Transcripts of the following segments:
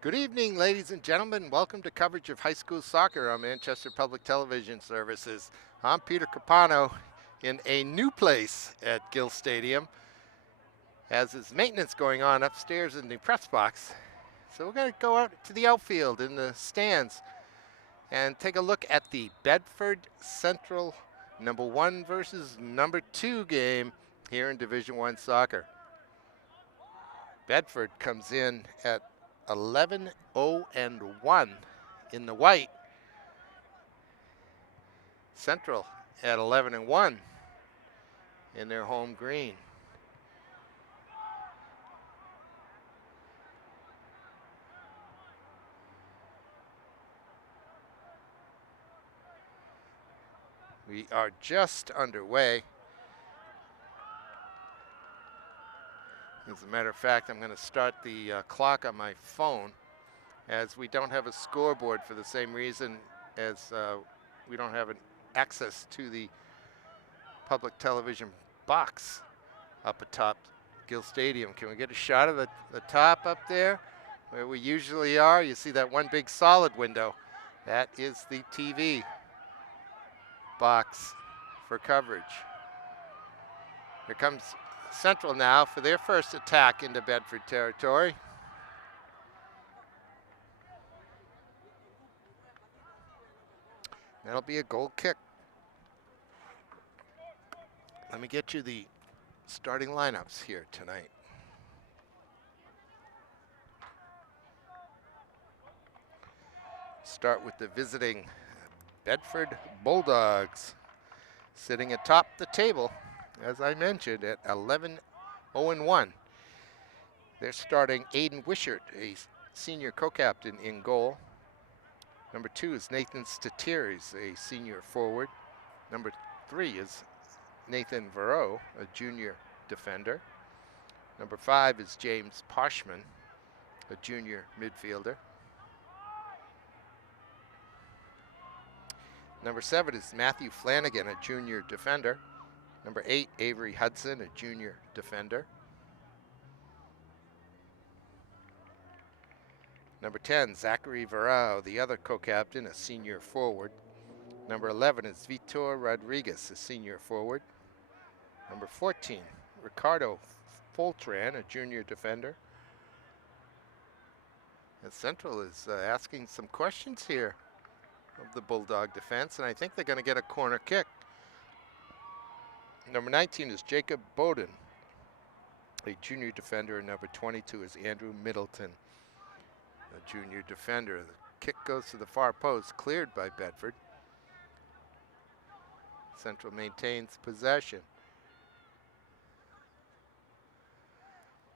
Good evening, ladies and gentlemen. Welcome to coverage of high school soccer on Manchester Public Television Services. I'm Peter Capano in a new place at Gill Stadium as is maintenance going on upstairs in the press box. So we're going to go out to the outfield in the stands and take a look at the Bedford Central number 1 versus number 2 game here in Division 1 soccer. Bedford comes in at 11-0-1 in the white. Central at 11-1 in their home green. We are just underway. As a matter of fact, I'm going to start the clock on my phone as we don't have a scoreboard for the same reason as we don't have access to the public television box up atop Gill Stadium. Can we get a shot of the top up there where we usually are? You see that one big solid window. That is the TV box for coverage. Here comes Central now for their first attack into Bedford territory. That'll be a goal kick. Let me get you the starting lineups here tonight. Start with the visiting Bedford Bulldogs, sitting atop the table, as I mentioned, at 11-0-1. They're starting Aiden Wishart, a senior co-captain, in goal. Number 2 is Nathan Statiris, a senior forward. Number 3 is Nathan Verow, a junior defender. Number 5 is James Poshman, a junior midfielder. Number 7 is Matthew Flanagan, a junior defender. Number 8, Avery Hudson, a junior defender. Number 10, Zachary Varao, the other co-captain, a senior forward. Number 11 is Vitor Rodriguez, a senior forward. Number 14, Ricardo Foltran, a junior defender. And Central is asking some questions here of the Bulldog defense, and I think they're going to get a corner kick. Number 19 is Jacob Bowden, a junior defender, and number 22 is Andrew Middleton, a junior defender. The kick goes to the far post, cleared by Bedford. Central maintains possession.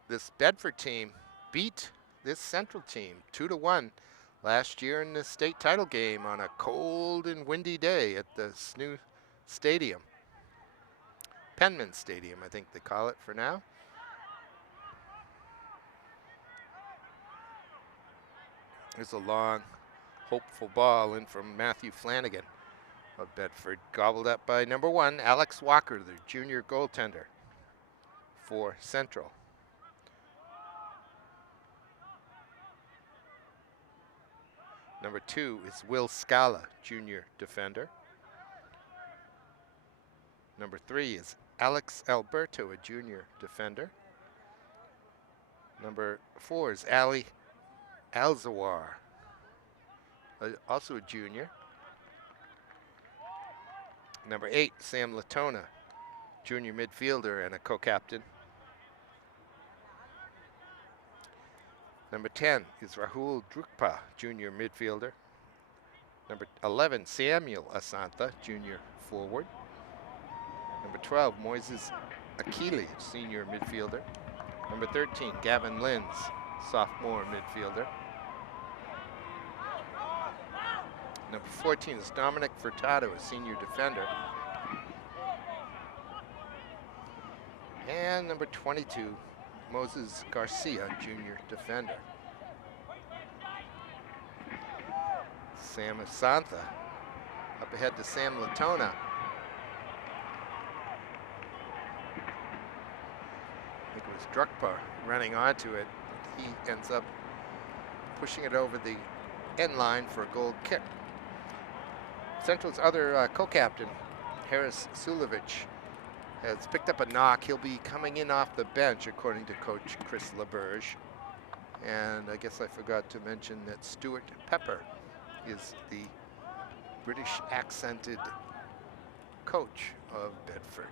This Bedford team beat this Central team 2-1 last year in the state title game on a cold and windy day at the SNU Stadium. Penman Stadium, I think they call it for now. There's a long, hopeful ball in from Matthew Flanagan of Bedford, gobbled up by number 1, Alex Walker, the junior goaltender for Central. Number 2 is Will Scala, junior defender. Number 3 is Alex Alberto, a junior defender. Number 4 is Ali Alzawar, also a junior. Number 8, Sam Latona, junior midfielder and a co-captain. Number 10 is Rahul Drukpa, junior midfielder. Number 11, Samuel Asantha, junior forward. Number 12, Moises Akili, senior midfielder. Number 13, Gavin Lins, sophomore midfielder. Number 14 is Dominic Furtado, a senior defender. And number 22, Moses Garcia, junior defender. Sam Asantha up ahead to Sam Latona. I think it was Drukpa running onto it. He ends up pushing it over the end line for a goal kick. Central's other co-captain, Harris Sulovich, has picked up a knock. He'll be coming in off the bench, according to Coach Chris LaBerge. And I guess I forgot to mention that Stuart Pepper is the British accented coach of Bedford.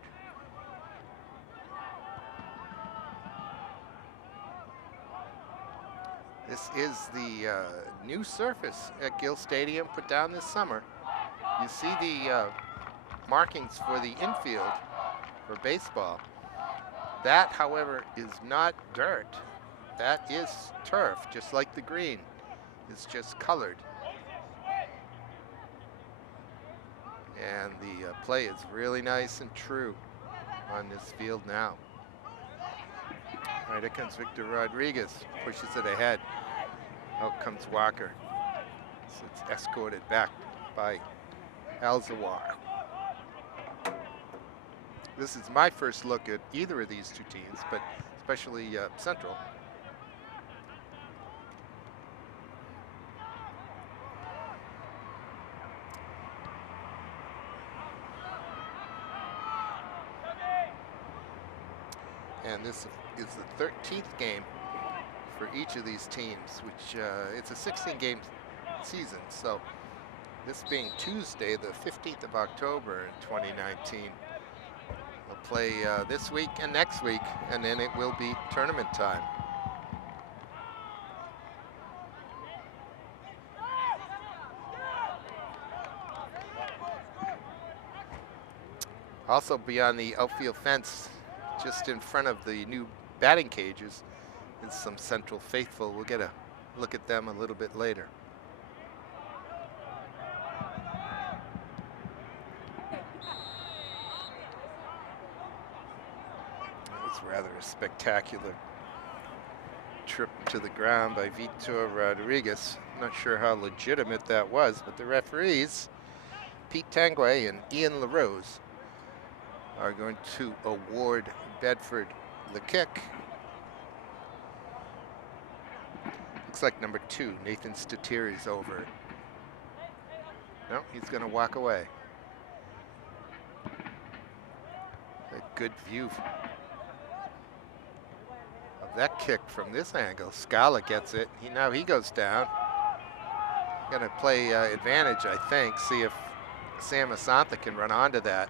This is the new surface at Gill Stadium put down this summer. You see the markings for the infield for baseball. That, however, is not dirt. That is turf, just like the green. It's just colored. And the play is really nice and true on this field now. All right, here comes Victor Rodriguez, pushes it ahead. Out comes Walker. So it's escorted back by Alzawar. This is my first look at either of these two teams, but especially Central. And this is the 13th game for each of these teams, which it's a 16-game season. So this being Tuesday, the 15th of October in 2019, we'll play this week and next week, and then it will be tournament time. Also beyond the outfield fence, just in front of the new batting cages, is some Central faithful. We'll get a look at them a little bit later. That was rather a spectacular trip to the ground by Vitor Rodriguez. Not sure how legitimate that was, but the referees, Pete Tanguay and Ian LaRose, are going to award Bedford the kick. Looks like number 2, Nathan Statiri's over it. No, he's going to walk away. A good view of that kick from this angle. Scala gets it. Now he goes down. Going to play advantage, I think. See if Sam Asantha can run onto that.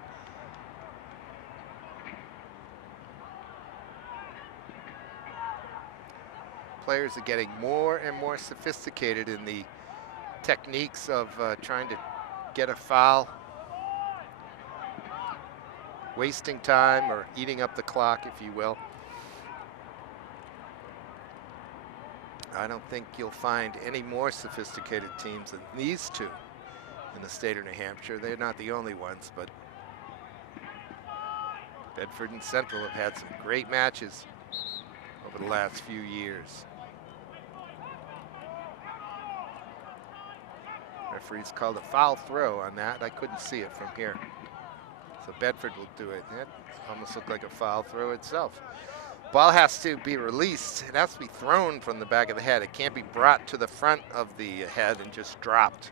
Players are getting more and more sophisticated in the techniques of trying to get a foul, wasting time or eating up the clock, if you will. I don't think you'll find any more sophisticated teams than these two in the state of New Hampshire. They're not the only ones, but Bedford and Central have had some great matches over the last few years. Referees called a foul throw on that. I couldn't see it from here. So Bedford will do it. That almost looked like a foul throw itself. Ball has to be released. It has to be thrown from the back of the head. It can't be brought to the front of the head and just dropped.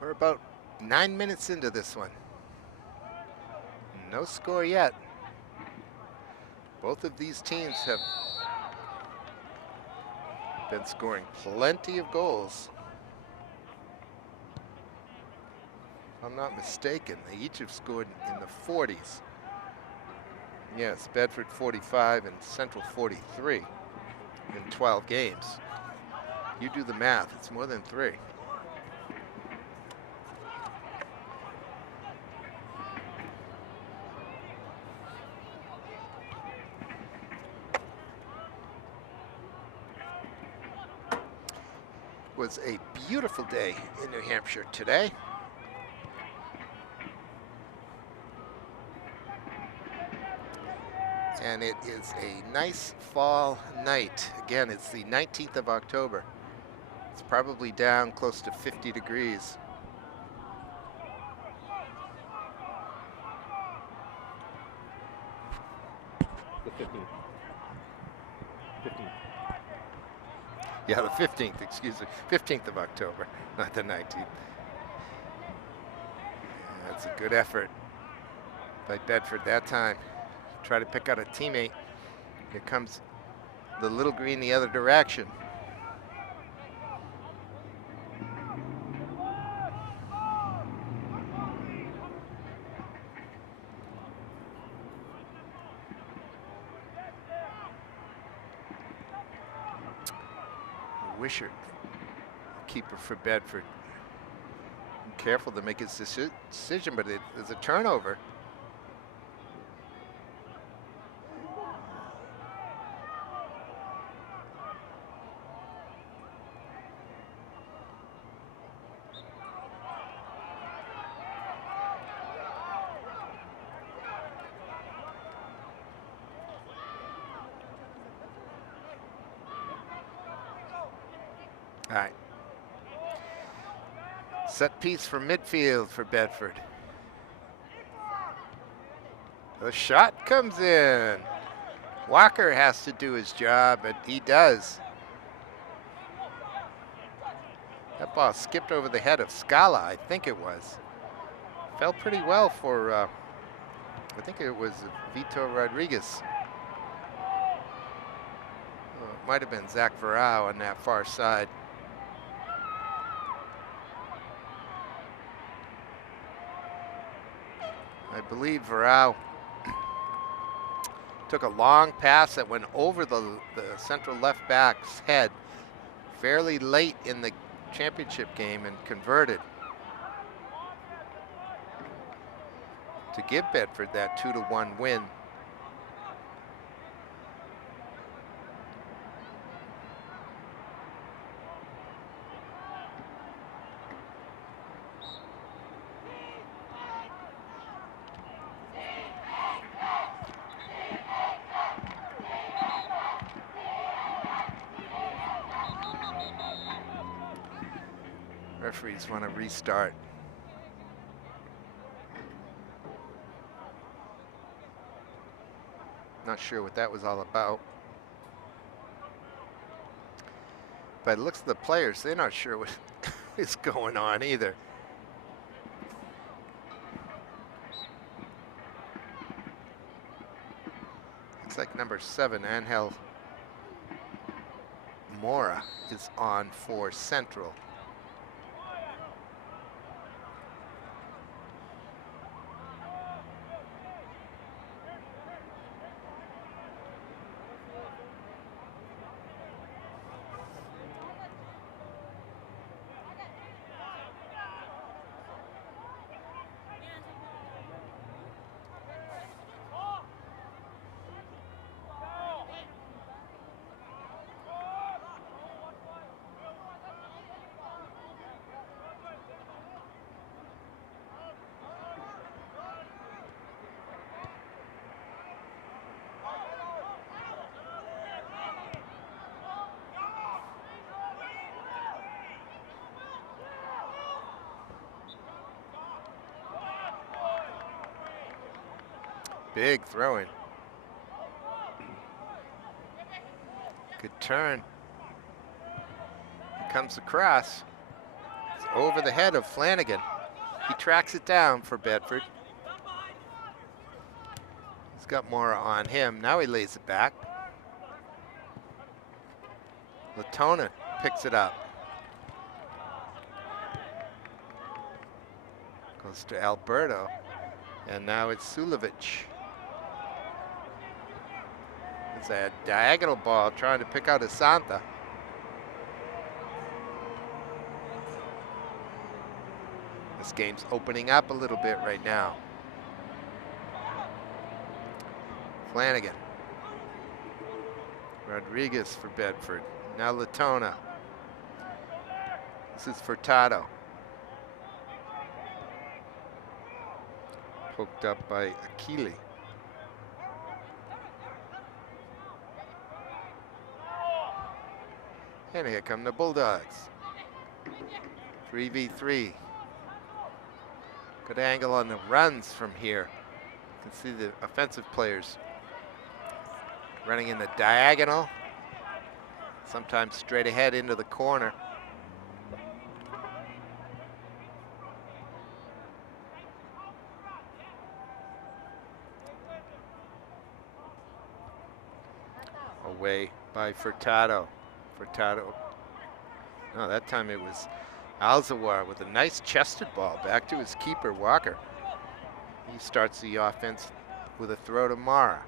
We're about 9 minutes into this one. No score yet. Both of these teams have been scoring plenty of goals. If I'm not mistaken, they each have scored in the 40s. Yes, Bedford 45 and Central 43 in 12 games. You do the math, it's more than 3. was a beautiful day in New Hampshire today. And it is a nice fall night. Again, it's the 19th of October. It's probably down close to 50 degrees. The 15th. 15th. Yeah, the 15th, excuse me. 15th of October, not the 19th. That's a good effort by Bedford that time. Try to pick out a teammate. Here comes the little green the other direction. Wishart, keeper for Bedford. Careful to make his decision, but it is a turnover. All right. Set piece for midfield for Bedford. The shot comes in. Walker has to do his job, and he does. That ball skipped over the head of Scala, I think it was. Fell pretty well for, I think it was Vito Rodriguez. Well, it might have been Zach Varau on that far side. I believe Varau took a long pass that went over the central left back's head fairly late in the championship game and converted to give Bedford that 2-1 win. Referees want to restart. Not sure what that was all about. By the looks of the players, they're not sure what is going on either. Looks like number 7, Angel Mora, is on for Central. Big throw in. Good turn. Here comes the cross. It's over the head of Flanagan. He tracks it down for Bedford. He's got Mora on him. Now he lays it back. Latona picks it up. Goes to Alberto. And now it's Sulovich. It's a diagonal ball trying to pick out Asanta. This game's opening up a little bit right now. Flanagan. Rodriguez for Bedford. Now Latona. This is Furtado. Poked up by Akili. And here come the Bulldogs. 3v3. Good angle on the runs from here. You can see the offensive players running in the diagonal, sometimes straight ahead into the corner. Away by Furtado. Furtado. No, that time it was Alzawar with a nice chested ball back to his keeper, Walker. He starts the offense with a throw to Mara.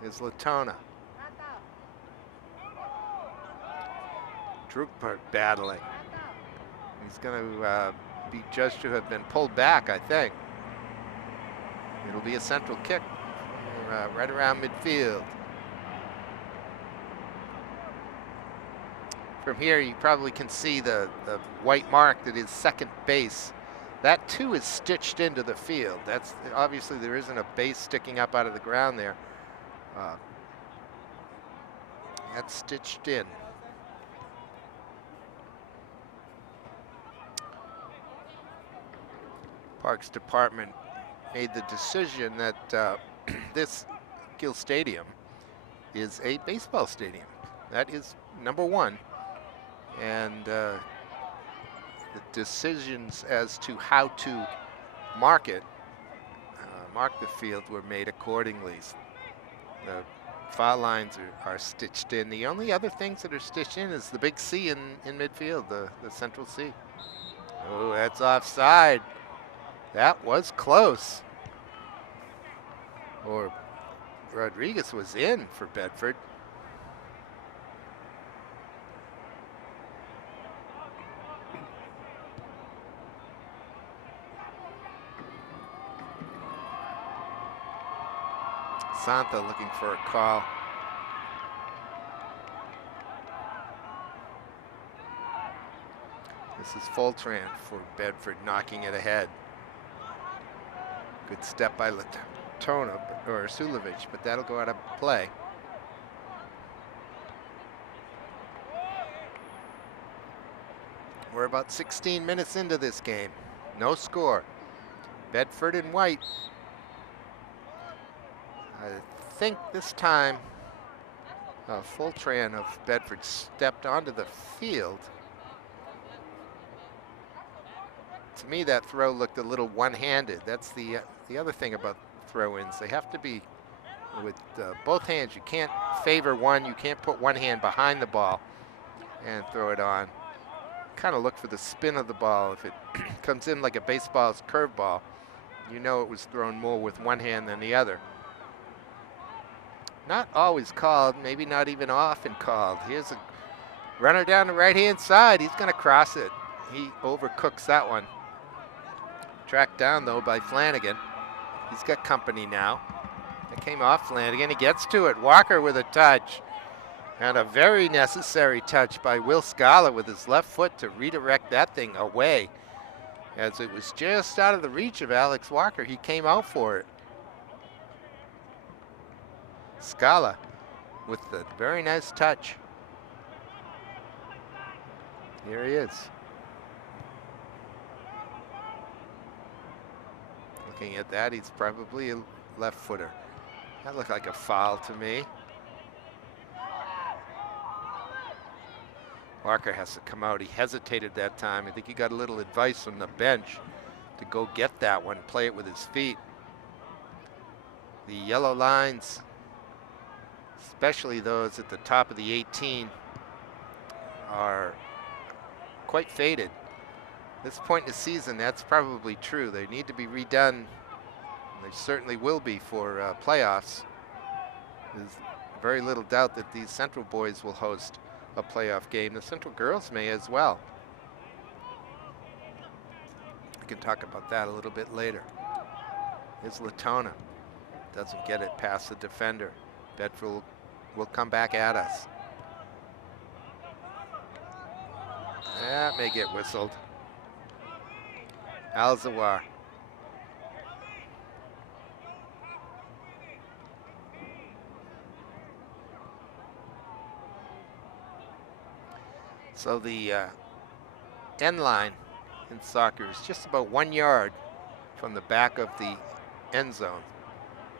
Here's Latona. Drukpert battling. He's going to be judged to have been pulled back, I think. It'll be a central kick right around midfield. From here, you probably can see the white mark that is second base. That too is stitched into the field. That's obviously there isn't a base sticking up out of the ground there. That's stitched in. Parks Department made the decision that this Gill Stadium is a baseball stadium. That is number one. And the decisions as to how to mark it, mark the field, were made accordingly. The foul lines are stitched in. The only other things that are stitched in is the big C in midfield, the central C. Oh, that's offside. That was close. Or Rodriguez was in for Bedford. Santa looking for a call. This is Fultran for Bedford, knocking it ahead. Good step by Latona or Sulovich, but that'll go out of play. We're about 16 minutes into this game. No score. Bedford in white. I think this time Fultran of Bedford stepped onto the field. To me, that throw looked a little one-handed. That's the other thing about throw-ins. They have to be with both hands. You can't favor one. You can't put one hand behind the ball and throw it on. Kind of look for the spin of the ball. If it comes in like a baseball's curveball, you know it was thrown more with one hand than the other. Not always called, maybe not even often called. Here's a runner down the right-hand side. He's going to cross it. He overcooks that one. Tracked down, though, by Flanagan. He's got company now. It came off Flanagan. He gets to it. Walker with a touch. And a very necessary touch by Will Scala with his left foot to redirect that thing away. As it was just out of the reach of Alex Walker, he came out for it. Scala with the very nice touch. Here he is. Looking at that, he's probably a left footer. That looked like a foul to me. Walker has to come out. He hesitated that time. I think he got a little advice from the bench to go get that one, play it with his feet. The yellow lines, especially those at the top of the 18, are quite faded. At this point in the season, that's probably true. They need to be redone. They certainly will be for playoffs. There's very little doubt that these Central boys will host a playoff game. The Central girls may as well. We can talk about that a little bit later. Here's Latona. Doesn't get it past the defender. Bedford will come back at us. That may get whistled. Alzawar. So the end line in soccer is just about 1 yard from the back of the end zone.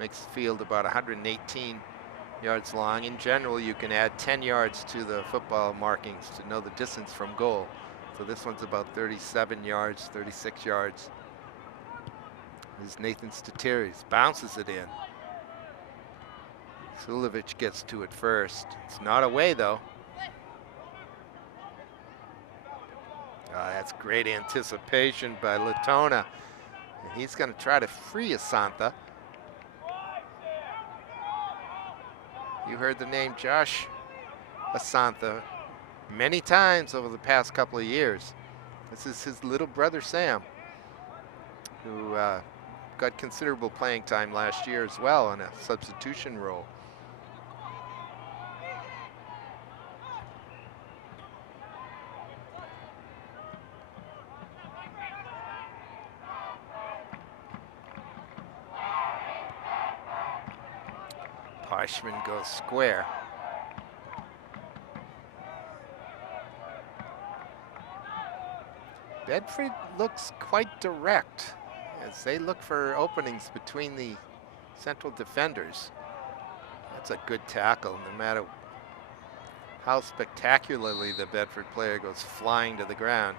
Makes the field about 118 yards long. In general, you can add 10 yards to the football markings to know the distance from goal. So this one's about 37 yards, 36 yards. This is Nathan Statiris, bounces it in. Sulovic gets to it first. It's not away though. That's great anticipation by Latona. And he's going to try to free Asantha. You heard the name Josh Asantha many times over the past couple of years. This is his little brother Sam, who got considerable playing time last year as well in a substitution role. Poshman goes square. Bedford looks quite direct as they look for openings between the central defenders. That's a good tackle, no matter how spectacularly the Bedford player goes flying to the ground.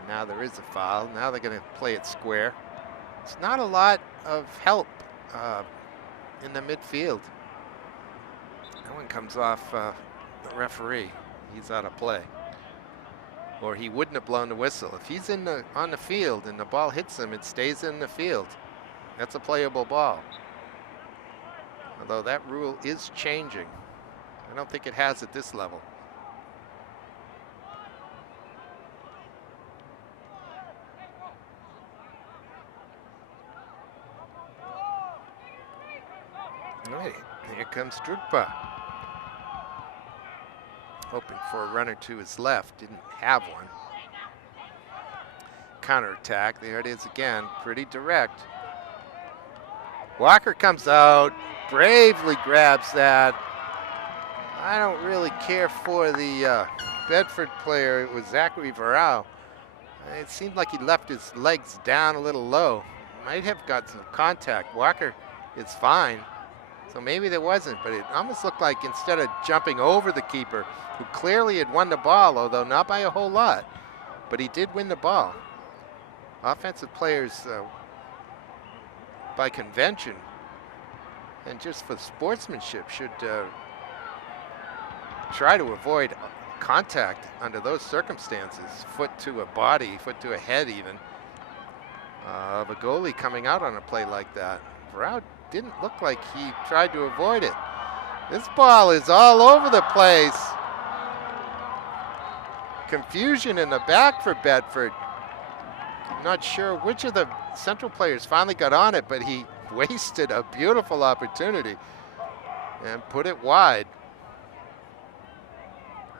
And now there is a foul. Now they're going to play it square. It's not a lot of help in the midfield. That one comes off the referee. He's out of play. Or he wouldn't have blown the whistle. If he's on the field and the ball hits him, it stays in the field. That's a playable ball. Although that rule is changing. I don't think it has at this level. All right, here comes Drukpa. Hoping for a runner to his left, didn't have one. Counterattack, there it is again, pretty direct. Walker comes out, bravely grabs that. I don't really care for the Bedford player. It was Zachary Varao. It seemed like he left his legs down a little low. Might have got some contact. Walker is fine. So maybe there wasn't, but it almost looked like instead of jumping over the keeper, who clearly had won the ball, although not by a whole lot, but he did win the ball. Offensive players, by convention, and just for sportsmanship, should try to avoid contact under those circumstances. Foot to a body, foot to a head even, of a goalie coming out on a play like that. Varao didn't look like he tried to avoid it. This ball is all over the place. Confusion in the back for Bedford. Not sure which of the central players finally got on it, but he wasted a beautiful opportunity and put it wide.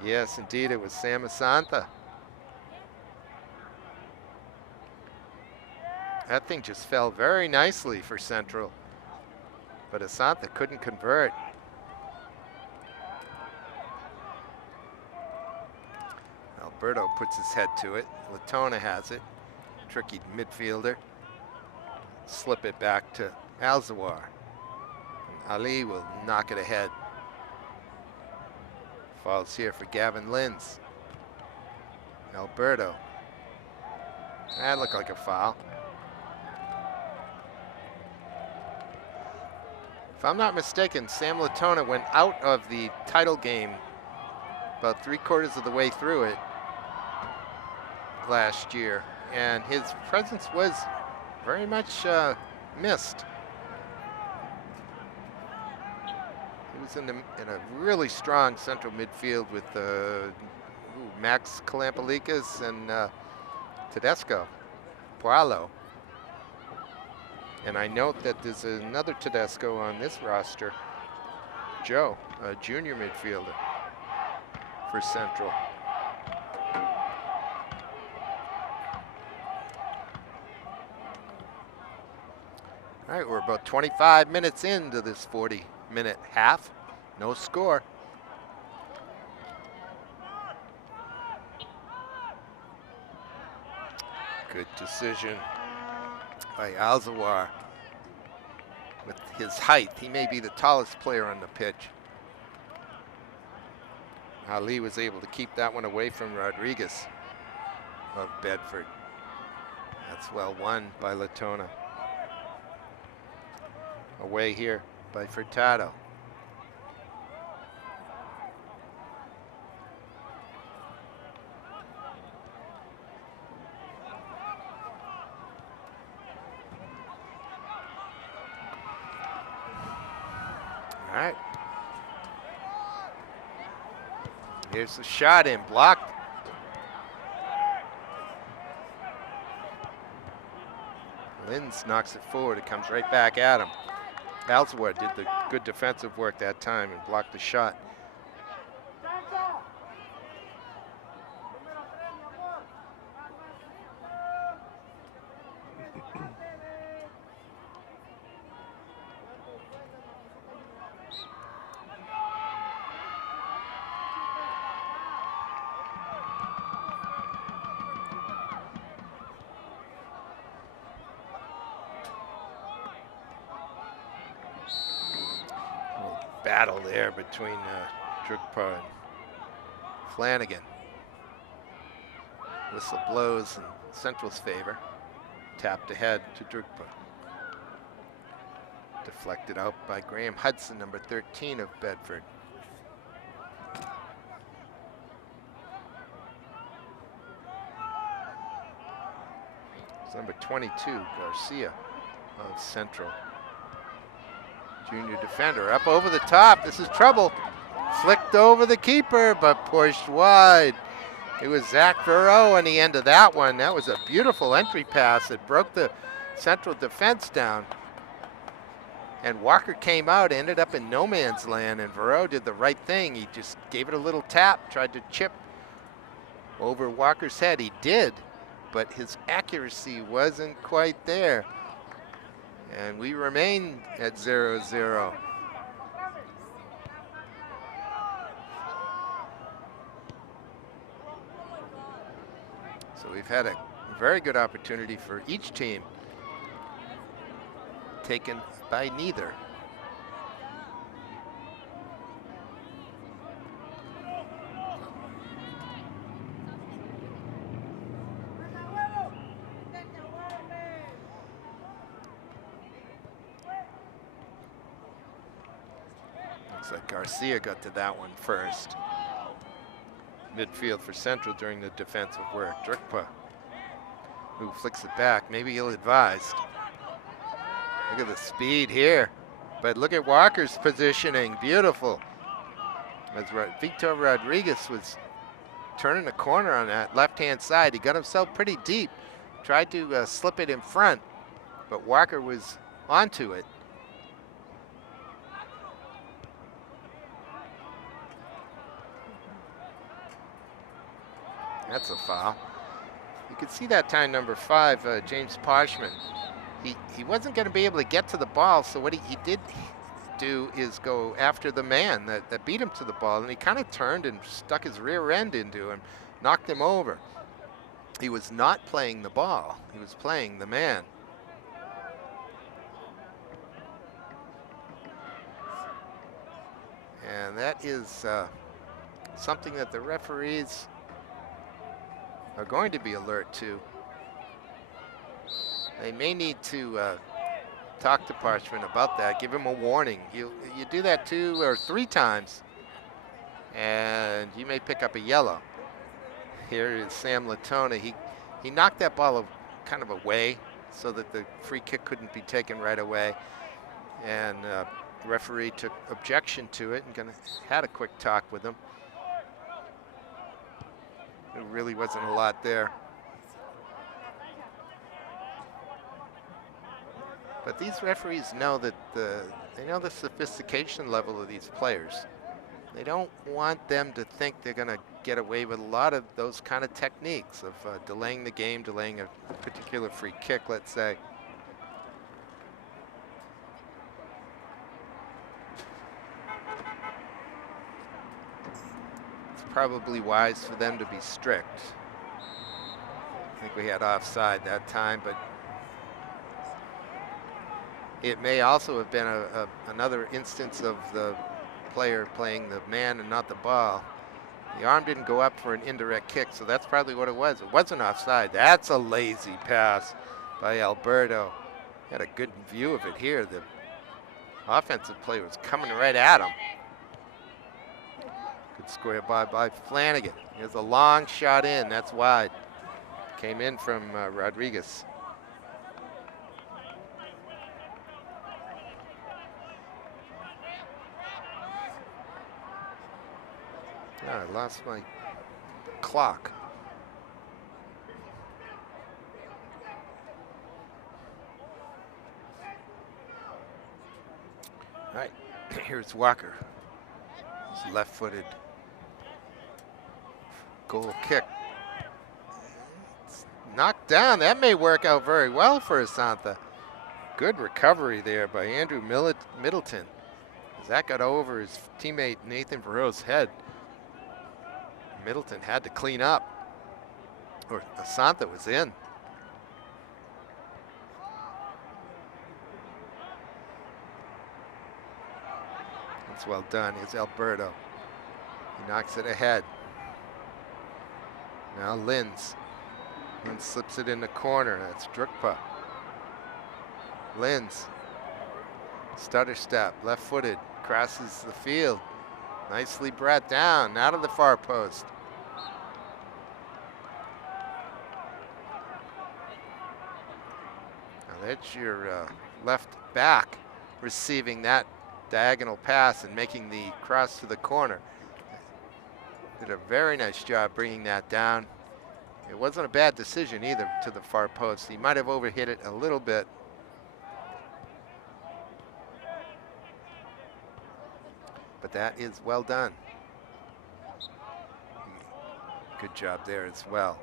Yes, indeed, it was Sam Asantha. That thing just fell very nicely for Central, but Asantha couldn't convert. Alberto puts his head to it. Latona has it. Tricky midfielder. Slip it back to Alzawar. Ali will knock it ahead. Falls here for Gavin Linz. Alberto. That looked like a foul. If I'm not mistaken, Sam Latona went out of the title game about 3/4 of the way through it last year, and his presence was very much missed. He was in a really strong central midfield with Max Kalampalikas and Tedesco, Poalo. And I note that there's another Tedesco on this roster. Joe, a junior midfielder for Central. All right, we're about 25 minutes into this 40-minute half. No score. Good decision by Alzawar. With his height, he may be the tallest player on the pitch. Ali was able to keep that one away from Rodriguez of Bedford. That's well won by Latona. Away here by Furtado. All right. Here's the shot in, blocked. Linz knocks it forward. It comes right back at him. Alzawar did the good defensive work that time and blocked the shot. Battle there between Drukpa and Flanagan. Whistle blows in Central's favor. Tapped ahead to Drukpa. Deflected out by Graham Hudson, number 13 of Bedford. It's number 22, Garcia of Central. Junior defender up over the top. This is trouble. Flicked over the keeper, but pushed wide. It was Zach Verreau on the end of that one. That was a beautiful entry pass that broke the Central defense down. And Walker came out, ended up in no man's land, and Verreau did the right thing. He just gave it a little tap, tried to chip over Walker's head. He did, but his accuracy wasn't quite there. And we remain at 0-0. So we've had a very good opportunity for each team, taken by neither. Looks like Garcia got to that one first. Midfield for Central during the defensive work. Drukpa, who flicks it back. Maybe ill-advised. Look at the speed here. But look at Walker's positioning. Beautiful. As Victor Rodriguez was turning the corner on that left-hand side, he got himself pretty deep. Tried to slip it in front, but Walker was onto it. That's a foul. You could see that time number 5, James Poshman. He wasn't going to be able to get to the ball, so what he did do is go after the man that beat him to the ball, and he kind of turned and stuck his rear end into him, knocked him over. He was not playing the ball. He was playing the man. And that is something that the referees are going to be alert to. They may need to talk to Parchment about that, give him a warning. You do that 2 or 3 times, and you may pick up a yellow. Here is Sam Latona. He knocked that ball kind of away so that the free kick couldn't be taken right away, and the referee took objection to it and had a quick talk with him. There really wasn't a lot there. But these referees know that they know the sophistication level of these players. They don't want them to think they're going to get away with a lot of those kind of techniques of delaying the game, delaying a particular free kick, let's say. It's probably wise for them to be strict. I think we had offside that time, but it may also have been another instance of the player playing the man and not the ball. The arm didn't go up for an indirect kick, so that's probably what it was. It wasn't offside. That's a lazy pass by Alberto. Had a good view of it here. The offensive player was coming right at him. Good square by Flanagan. Here's a long shot in. That's wide. Came in from Rodriguez. I lost my clock. All right, here's Walker. He's left-footed. Goal kick. It's knocked down. That may work out very well for Asantha. Good recovery there by Andrew Middleton. That got over his teammate Nathan Verreaux's head. Middleton had to clean up, or Asantha was in. That's well done. It's Alberto. He knocks it ahead. Now Linz. Linz slips it in the corner. That's Drukpa. Linz. Stutter step, left-footed, crosses the field. Nicely brought down, out of the far post. Now that's your left back receiving that diagonal pass and making the cross to the corner. Did a very nice job bringing that down. It wasn't a bad decision either to the far post. He might have overhit it a little bit. But that is well done. Good job there as well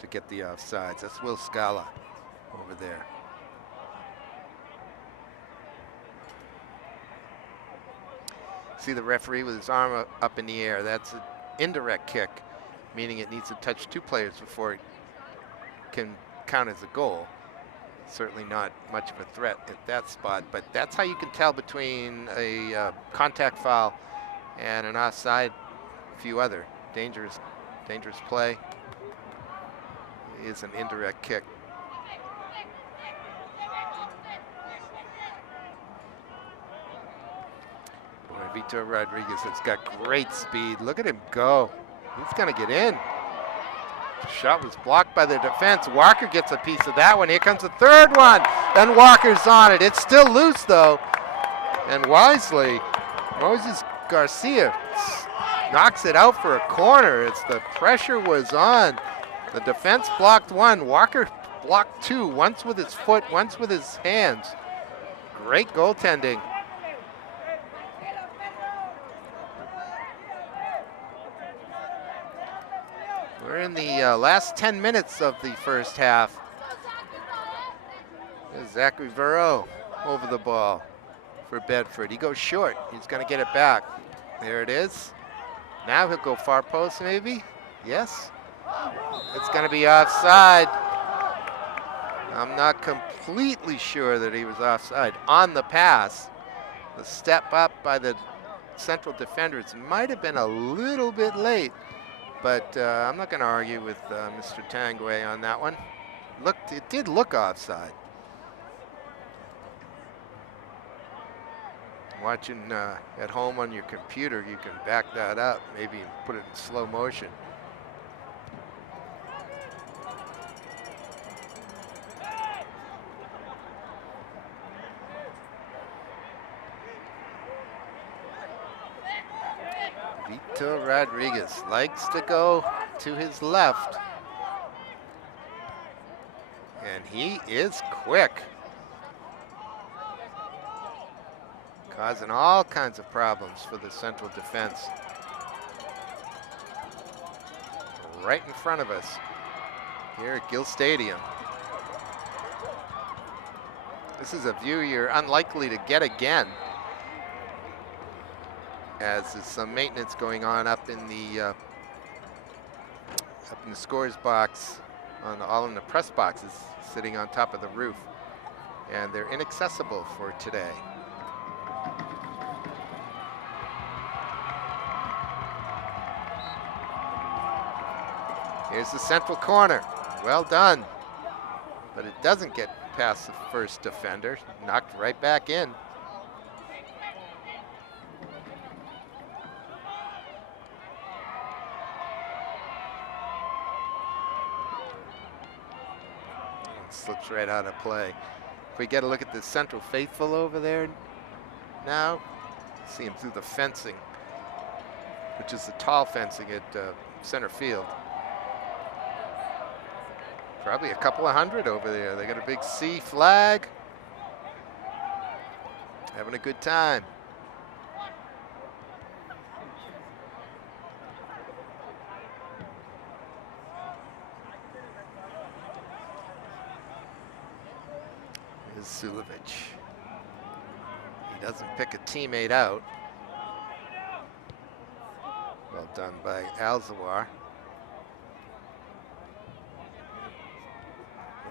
to get the offsides. That's Will Scala over there. See the referee with his arm up in the air. That's an indirect kick, meaning it needs to touch two players before it can count as a goal. Certainly not much of a threat at that spot, but that's how you can tell between a contact foul and an offside. A few other dangerous play is an indirect kick. Boy, Vitor Rodriguez has got great speed. Look at him go. He's gonna get in. The shot was blocked by the defense. Walker gets a piece of that one. Here comes the third one. And Walker's on it. It's still loose, though. And wisely, Moses Garcia knocks it out for a corner. It's the pressure was on. The defense blocked one. Walker blocked two. Once with his foot, once with his hands. Great goaltending. We're in the last 10 minutes of the first half. There's Zachary Verreaux over the ball for Bedford. He goes short. He's going to get it back. There it is. Now he'll go far post maybe. Yes. It's going to be offside. I'm not completely sure that he was offside on the pass. The step up by the central defenders might have been a little bit late. But I'm not going to argue with Mr. Tanguay on that one. It did look offside. Watching at home on your computer, you can back that up, maybe put it in slow motion. Vitor Rodriguez likes to go to his left. And he is quick. causing all kinds of problems for the Central defense. Right in front of us here at Gill Stadium. This is a view you're unlikely to get again, as there's some maintenance going on up in the scores box, all in the press boxes, sitting on top of the roof, and they're inaccessible for today. Here's the Central corner. Well done. But it doesn't get past the first defender. Knocked right back in. It slips right out of play. If we get a look at the Central faithful over there now, see him through the fencing, which is the tall fencing at center field. Probably a couple of hundred over there. They got a big C flag. Having a good time. Here's Sulovich. He doesn't pick a teammate out. Well done by Alzawar.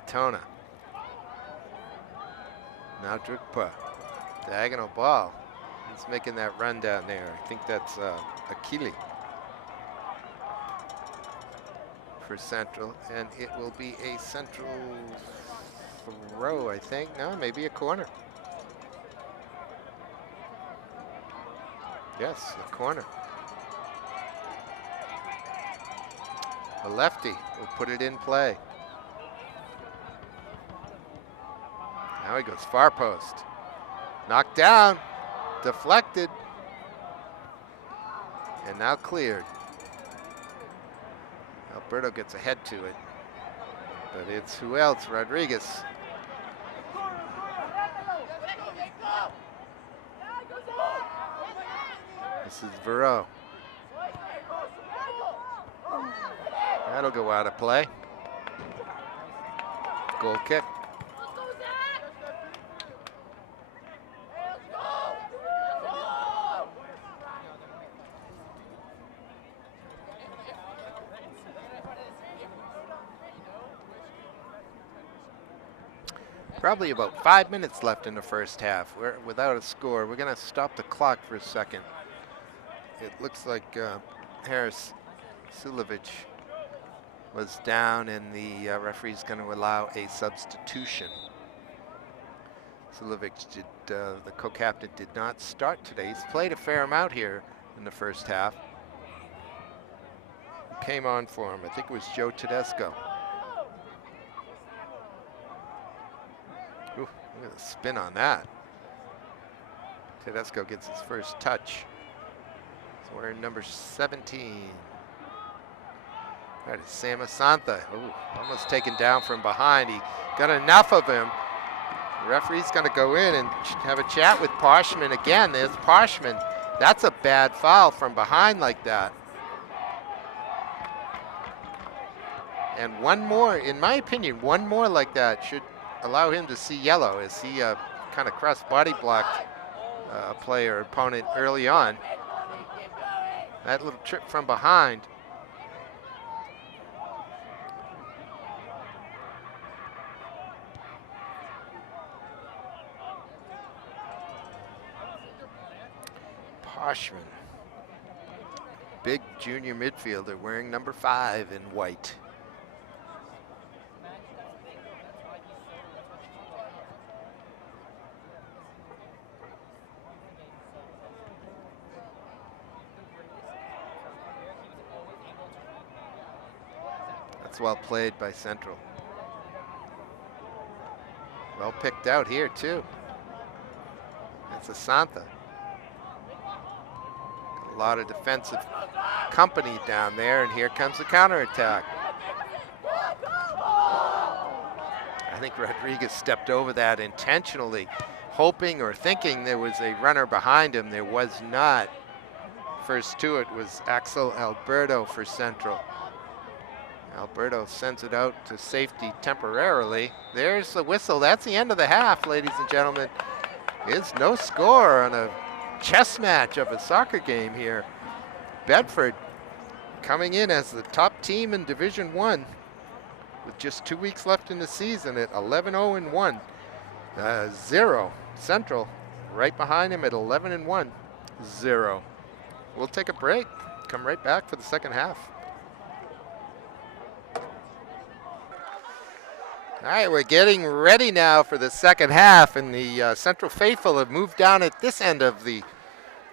Tona. Now Drukpa. Diagonal ball. He's making that run down there. I think that's Akili for Central. And it will be a Central throw, I think. No, maybe a corner. Yes, a corner. A lefty will put it in play. Now he goes far post. Knocked down, deflected, and now cleared. Alberto gets ahead to it, but it's who else? Rodriguez. This is Verreau. That'll go out of play. Goal kick. Probably about 5 minutes left in the first half. We're without a score. We're going to stop the clock for a second. It looks like Harris Sulovich was down, and the referee's going to allow a substitution. Sulovich, the co-captain, did not start today. He's played a fair amount here in the first half. Came on for him. I think it was Joe Tedesco. Ooh, look at the spin on that. Tedesco gets his first touch. So we're in number 17. That is Sam Asantha. Ooh, almost taken down from behind. He got enough of him. The referee's going to go in and have a chat with Parshman again. There's Parshman. That's a bad foul from behind like that. And one more, in my opinion, one more like that should allow him to see yellow, as he kind of cross-body blocked a player opponent early on. That little trip from behind. Parshman, big junior midfielder wearing number 5 in white. That's well played by Central. Well picked out here too. That's Asantha. A lot of defensive company down there, and here comes the counterattack. I think Rodriguez stepped over that intentionally. hoping or thinking there was a runner behind him. There was not. First to it was Axel Alberto for Central. Alberto sends it out to safety temporarily. There's the whistle. That's the end of the half, ladies and gentlemen. It's no score on a chess match of a soccer game here. Bedford coming in as the top team in Division I with just 2 weeks left in the season at 11-0-1. 0. Central right behind him at 11-1. 0. We'll take a break. Come right back for the second half. All right, we're getting ready now for the second half, and the Central Faithful have moved down at this end of the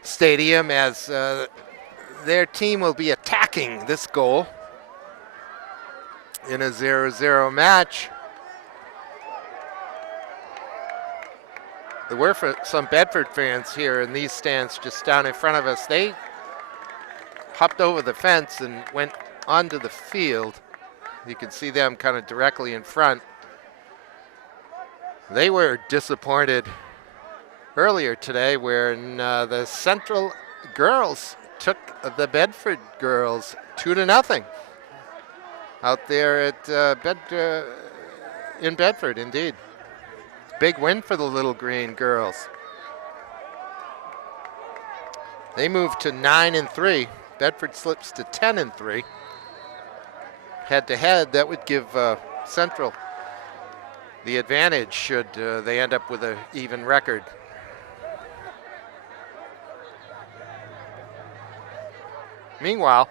stadium as their team will be attacking this goal in a 0-0 match. There were some Bedford fans here in these stands just down in front of us. They hopped over the fence and went onto the field. You can see them kind of directly in front. They were disappointed earlier today when the Central girls took the Bedford girls 2-0 out there at in Bedford, indeed. Big win for the Little Green girls. They moved to 9-3. Bedford slips to 10-3. Head-to-head, that would give Central the advantage should they end up with an even record. Meanwhile,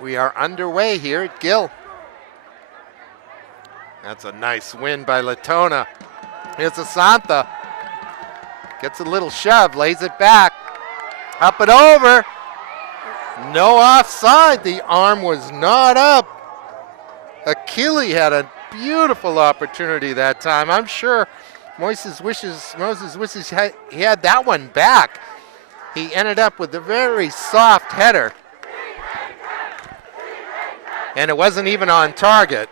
we are underway here at Gill. That's a nice win by Latona. Here's Asantha. Gets a little shove, lays it back. Up and over. No offside. The arm was not up. Achille had a beautiful opportunity that time. I'm sure Moses wishes he had that one back. He ended up with a very soft header. And it wasn't even on target.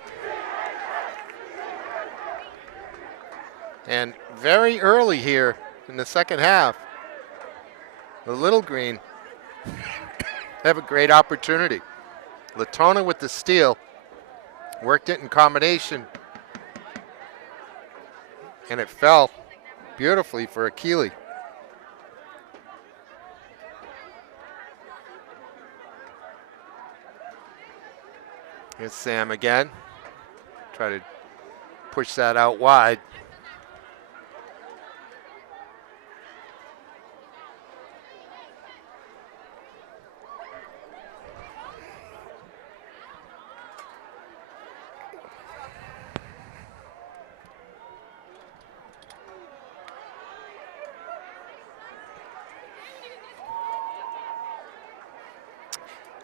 And very early here in the second half, the Little Green have a great opportunity. Latona with the steal, worked it in combination, and it fell beautifully for Achille. Here's Sam again. Try to push that out wide.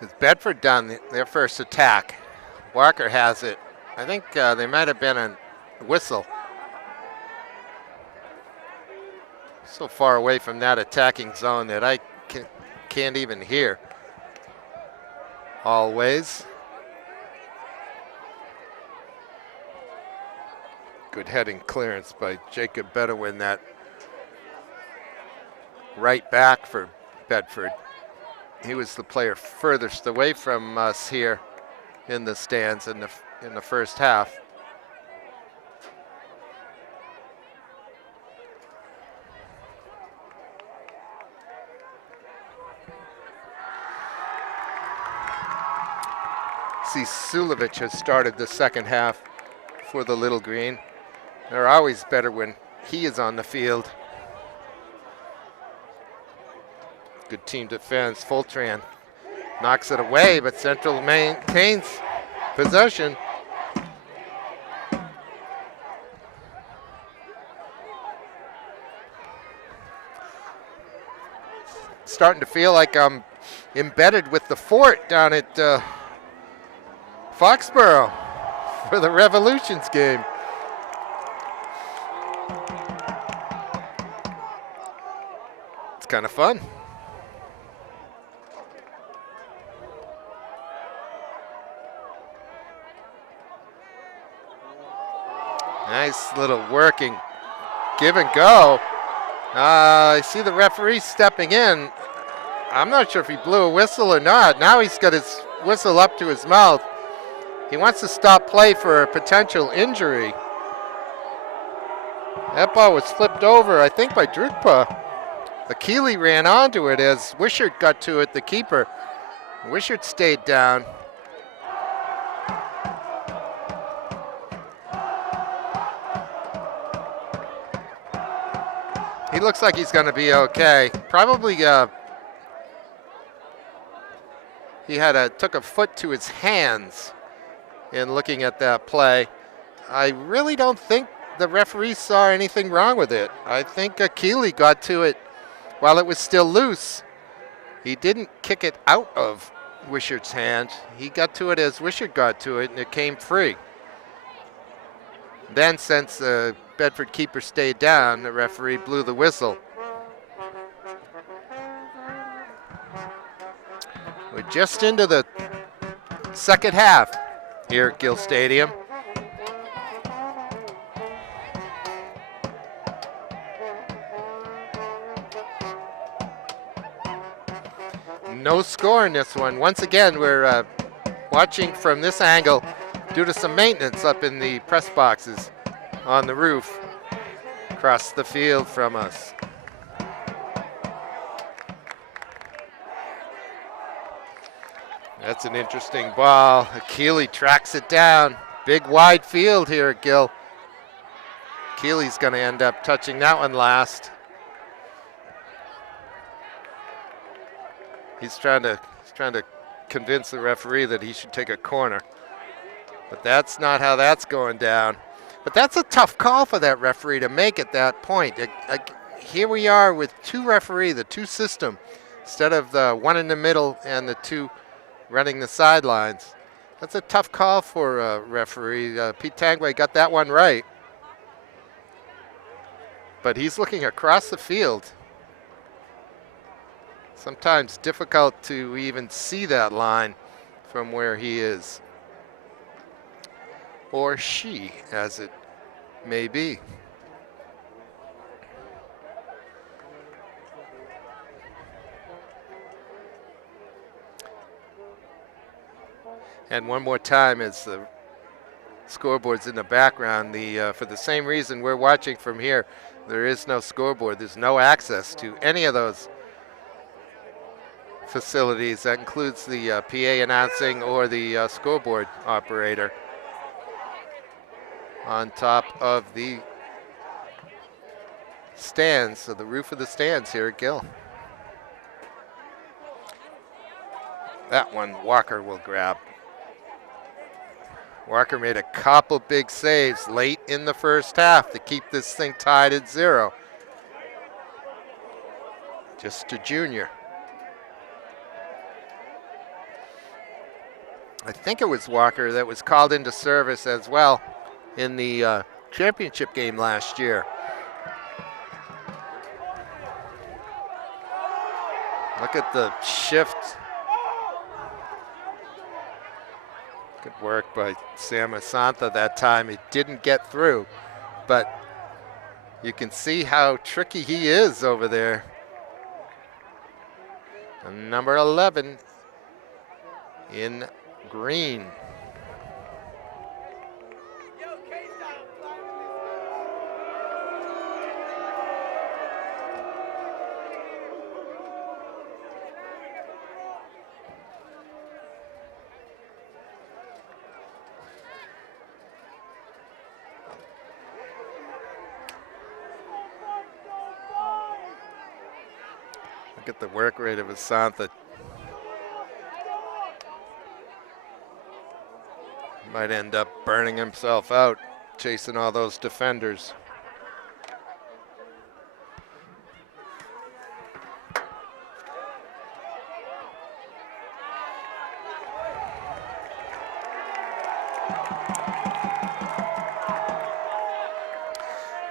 It's Bedford done their first attack. Walker has it. I think there might have been a whistle. So far away from that attacking zone that I can't even hear. Always. Good heading clearance by Jacob Bedouin, that right back for Bedford. He was the player furthest away from us here in the stands in the first half. See, Sulovich has started the second half for the Little Green. They're always better when he is on the field. Good team defense. Fultran knocks it away, but Central maintains possession. Starting to feel like I'm embedded with the fort down at Foxborough for the Revolutions game. It's kind of fun. Nice little working give and go. I see the referee stepping in. I'm not sure if he blew a whistle or not. Now he's got his whistle up to his mouth. He wants to stop play for a potential injury. That ball was flipped over, I think, by Drukpa. Akili ran onto it as Wishart got to it, the keeper. Wishart stayed down. He looks like he's going to be okay. Probably he took a foot to his hands in looking at that play. I really don't think the referee saw anything wrong with it. I think Akili got to it while it was still loose. He didn't kick it out of Wishart's hand. He got to it as Wishart got to it, and it came free. Then, since the Bedford keeper stayed down, the referee blew the whistle. We're just into the second half here at Gill Stadium. No score in this one. Once again, we're watching from this angle due to some maintenance up in the press boxes on the roof across the field from us. That's an interesting ball. Akili tracks it down. Big wide field here at Gill. Akili's going to end up touching that one last. He's trying to convince the referee that he should take a corner. But that's not how that's going down. But that's a tough call for that referee to make at that point. Here we are with the two system, instead of the one in the middle and the two running the sidelines. That's a tough call for a referee. Pete Tangway got that one right. But he's looking across the field. Sometimes difficult to even see that line from where he is. Or she, as it may be. And one more time, as the scoreboard's in the background, for the same reason we're watching from here, there is no scoreboard. There's no access to any of those facilities. That includes the PA announcing or the scoreboard operator on top of the stands, so the roof of the stands here at Gill. That one Walker will grab. Walker made a couple big saves late in the first half to keep this thing tied at 0. Just a junior. I think it was Walker that was called into service as well in the championship game last year. Look at the shift. Good work by Sam Asantha that time. It didn't get through, but you can see how tricky he is over there. And number 11 in green. Look at the work rate of Asantha. Might end up burning himself out, chasing all those defenders.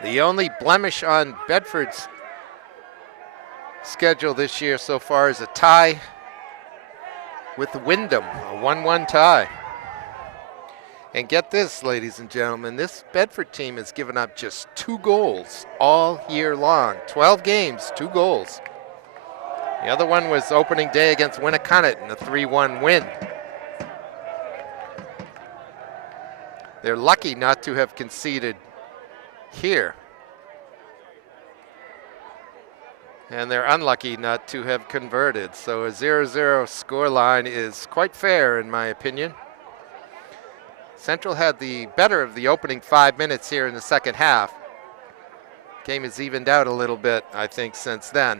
The only blemish on Bedford's schedule this year so far is a tie with Wyndham, a 1-1 tie. And get this, ladies and gentlemen, this Bedford team has given up just 2 goals all year long. 12 games, 2 goals. The other one was opening day against Winnicott in a 3-1 win. They're lucky not to have conceded here. And they're unlucky not to have converted. So a 0-0 scoreline is quite fair in my opinion. Central had the better of the opening 5 minutes here in the second half. Game has evened out a little bit, I think, since then.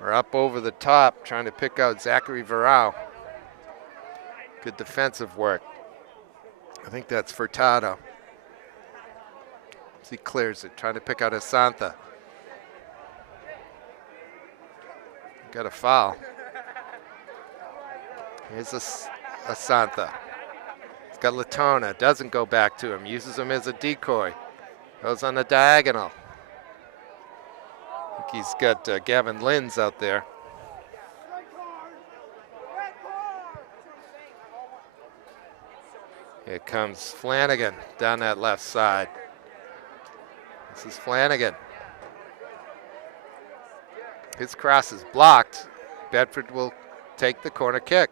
We're up over the top trying to pick out Zachary Varao. Good defensive work. I think that's Furtado. He clears it, trying to pick out Asantha. Got a foul. Here's Asantha. He's got Latona, doesn't go back to him, uses him as a decoy. Goes on the diagonal. I think he's got Gavin Linz out there. Here comes Flanagan down that left side. This is Flanagan. His cross is blocked. Bedford will take the corner kick.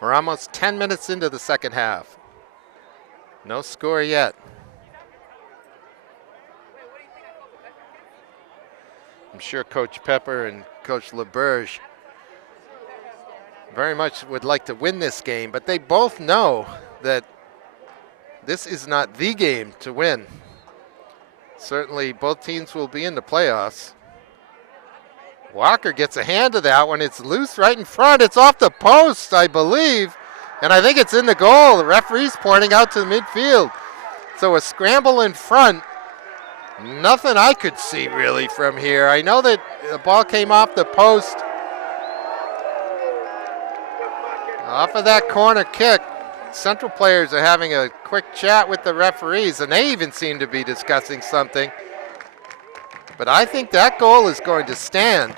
We're almost 10 minutes into the second half. No score yet. I'm sure Coach Pepper and Coach LeBurge very much would like to win this game, but they both know that this is not the game to win. Certainly both teams will be in the playoffs. Walker gets a hand to that one. It's loose right in front. It's off the post, I believe. And I think it's in the goal. The referee's pointing out to the midfield. So a scramble in front. Nothing I could see really from here. I know that the ball came off the post. Off of that corner kick. Central players are having a quick chat with the referees, and they even seem to be discussing something. But I think that goal is going to stand.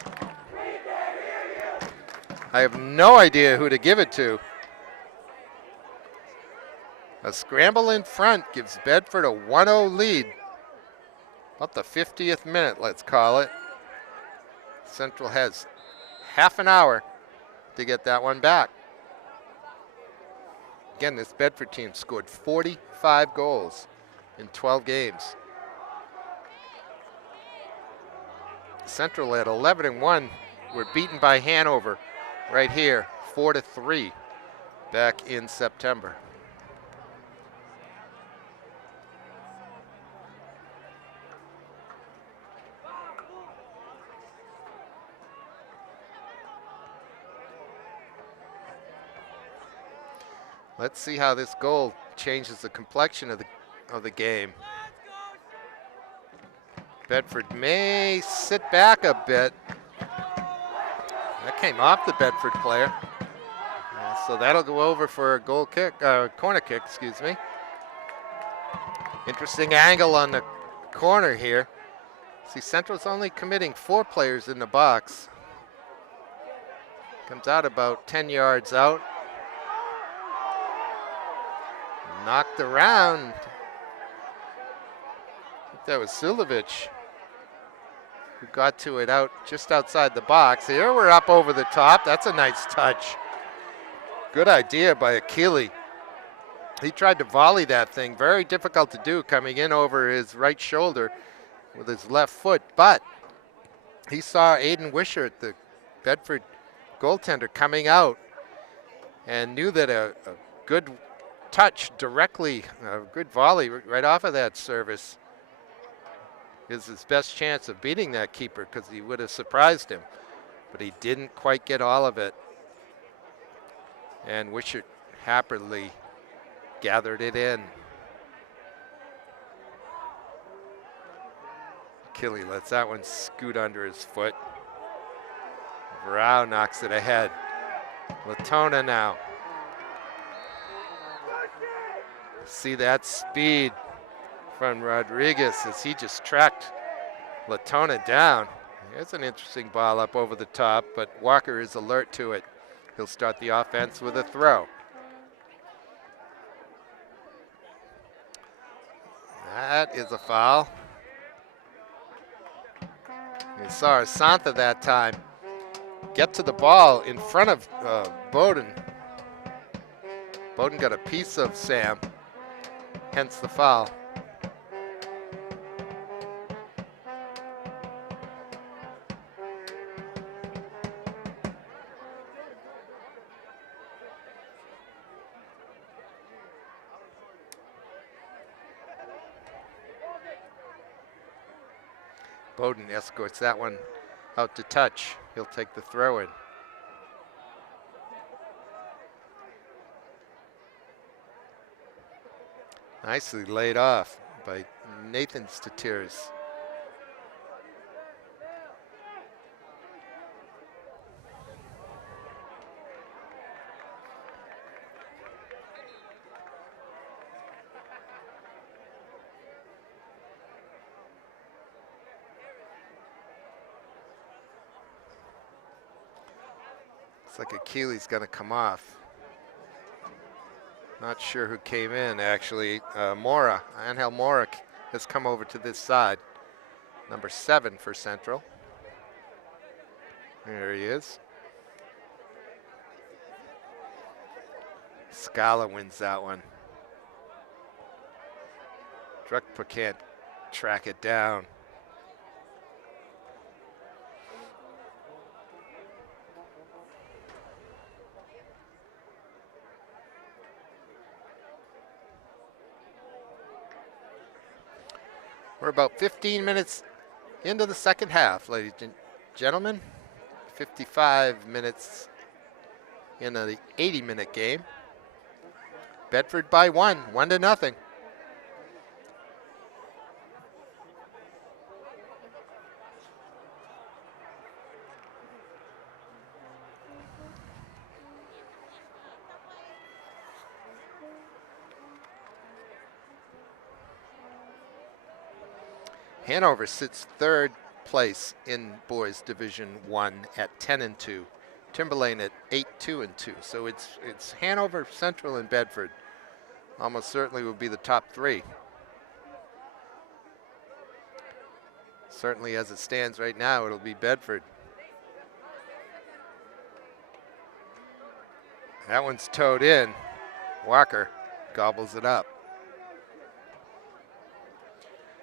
I have no idea who to give it to. A scramble in front gives Bedford a 1-0 lead. About the 50th minute, let's call it. Central has half an hour to get that one back. Again, this Bedford team scored 45 goals in 12 games. Central at 11-1 were beaten by Hanover right here, 4-3 back in September. Let's see how this goal changes the complexion of the game. Bedford may sit back a bit. That came off the Bedford player. So that'll go over for a goal kick, corner kick, excuse me. Interesting angle on the corner here. See, Central's only committing 4 players in the box. Comes out about 10 yards out. Knocked around. I think that was Silovich who got to it out just outside the box. Here we're up over the top. That's a nice touch. Good idea by Achille. He tried to volley that thing. Very difficult to do coming in over his right shoulder with his left foot. But he saw Aiden Wishart, the Bedford goaltender, coming out and knew that a good touch directly, a good volley right off of that service is his best chance of beating that keeper, because he would have surprised him. But he didn't quite get all of it. And Wishart happily gathered it in. Achille lets that one scoot under his foot. Varao knocks it ahead. Latona now. See that speed from Rodriguez as he just tracked Latona down. Here's an interesting ball up over the top, but Walker is alert to it. He'll start the offense with a throw. That is a foul. You saw Asantha that time get to the ball in front of Bowden. Bowden got a piece of Sam, hence the foul. Bowden escorts that one out to touch. He'll take the throw in. Nicely laid off by Nathan Statiris. Looks like Achilles gonna come off. Not sure who came in actually. Mora, Angel Mora has come over to this side. Number 7 for Central. There he is. Scala wins that one. Drukpa can't track it down. We're about 15 minutes into the second half, ladies and gentlemen. 55 minutes in the 80-minute game. Bedford by 1-0. Hanover sits third place in boys Division 1 at 10-2. Timberlane at 8-2-2. So it's Hanover, Central, and Bedford. Almost certainly will be the top 3. Certainly as it stands right now, it'll be Bedford. That one's towed in. Walker gobbles it up.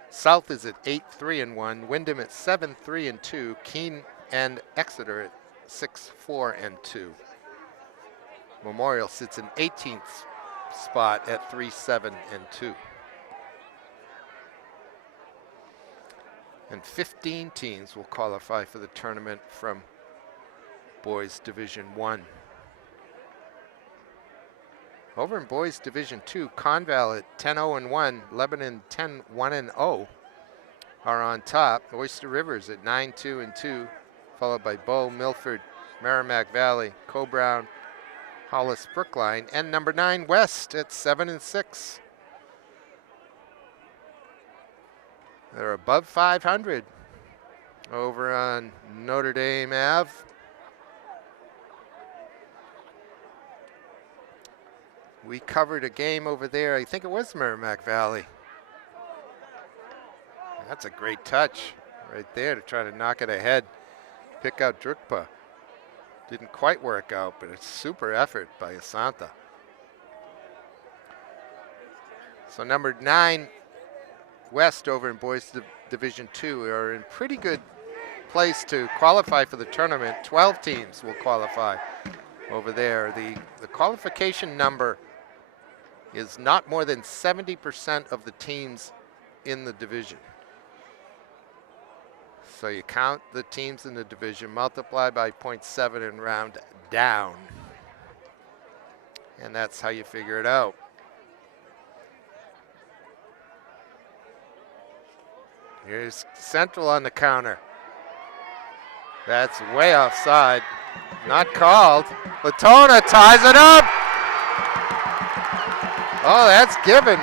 South is at 8-3-1. Wyndham at 7-3-2. Keene and Exeter at 6-4-2. Memorial sits in 18th spot at 3-7-2. And 15 teams will qualify for the tournament from Boys Division 1. Over in Boys Division 2, Conval at 10-0-1, Lebanon 10-1-0 are on top. Oyster Rivers at 9-2-2, followed by Bow, Milford, Merrimack Valley, Coe-Brown, Hollis Brookline, and number 9 West at 7-6. They're above 500 over on Notre Dame Ave. We covered a game over there. I think it was Merrimack Valley. That's a great touch right there to try to knock it ahead. Pick out Drukpa. Didn't quite work out, but it's super effort by Asantha. So number 9 West over in Boys Division 2 are in pretty good place to qualify for the tournament. 12 teams will qualify over there. The qualification number is not more than 70% of the teams in the division. So you count the teams in the division, multiply by 0.7 and round down. And that's how you figure it out. Here's Central on the counter. That's way offside. Not called. Latona ties it up. Oh, that's given.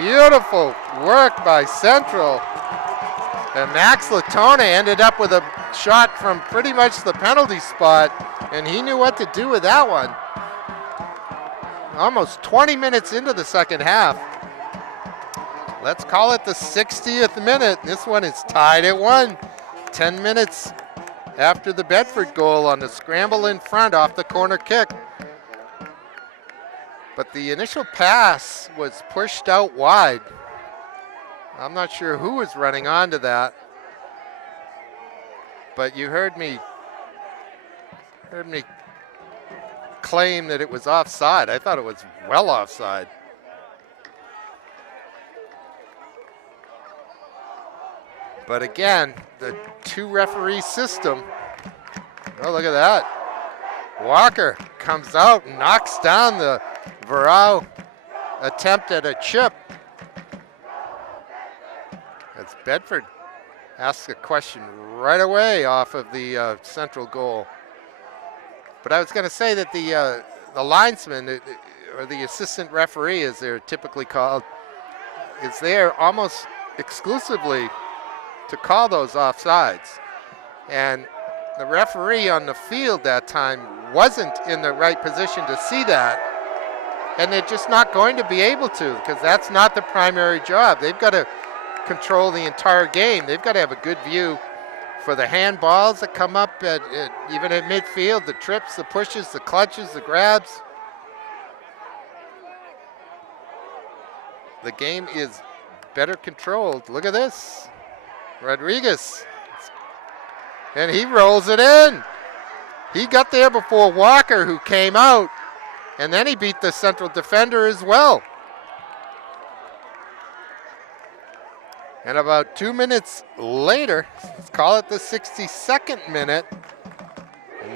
Beautiful work by Central. And Max Latona ended up with a shot from pretty much the penalty spot, and he knew what to do with that one. Almost 20 minutes into the second half. Let's call it the 60th minute. This one is tied at 1. 10 minutes after the Bedford goal on the scramble in front off the corner kick. But the initial pass was pushed out wide. I'm not sure who was running onto that, but you heard me claim that it was offside. I thought it was well offside. But again, the two referee system. Oh, look at that. Walker comes out and knocks down the Varau attempt at a chip. As Bedford asks a question right away off of the central goal. But I was going to say that the linesman, or the assistant referee as they're typically called, is there almost exclusively to call those offsides. And the referee on the field that time wasn't in the right position to see that. And they're just not going to be able to, because that's not the primary job. They've got to control the entire game. They've got to have a good view for the handballs that come up even at midfield, the trips, the pushes, the clutches, the grabs. The game is better controlled. Look at this. Rodriguez. And he rolls it in. He got there before Walker, who came out, and then he beat the central defender as well. And about 2 minutes later, let's call it the 62nd minute,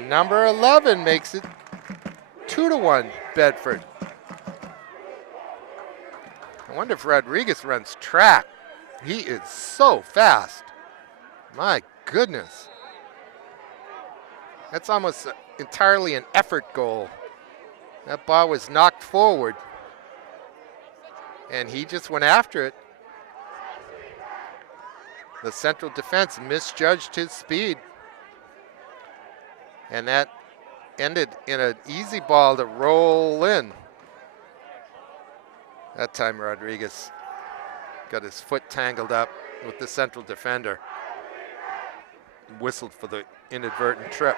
number 11 makes it 2-1 Bedford. I wonder if Rodriguez runs track. He is so fast. My goodness. That's almost entirely an effort goal. That ball was knocked forward, and he just went after it. The central defense misjudged his speed, and that ended in an easy ball to roll in. That time Rodriguez got his foot tangled up with the central defender. Whistled for the inadvertent trip.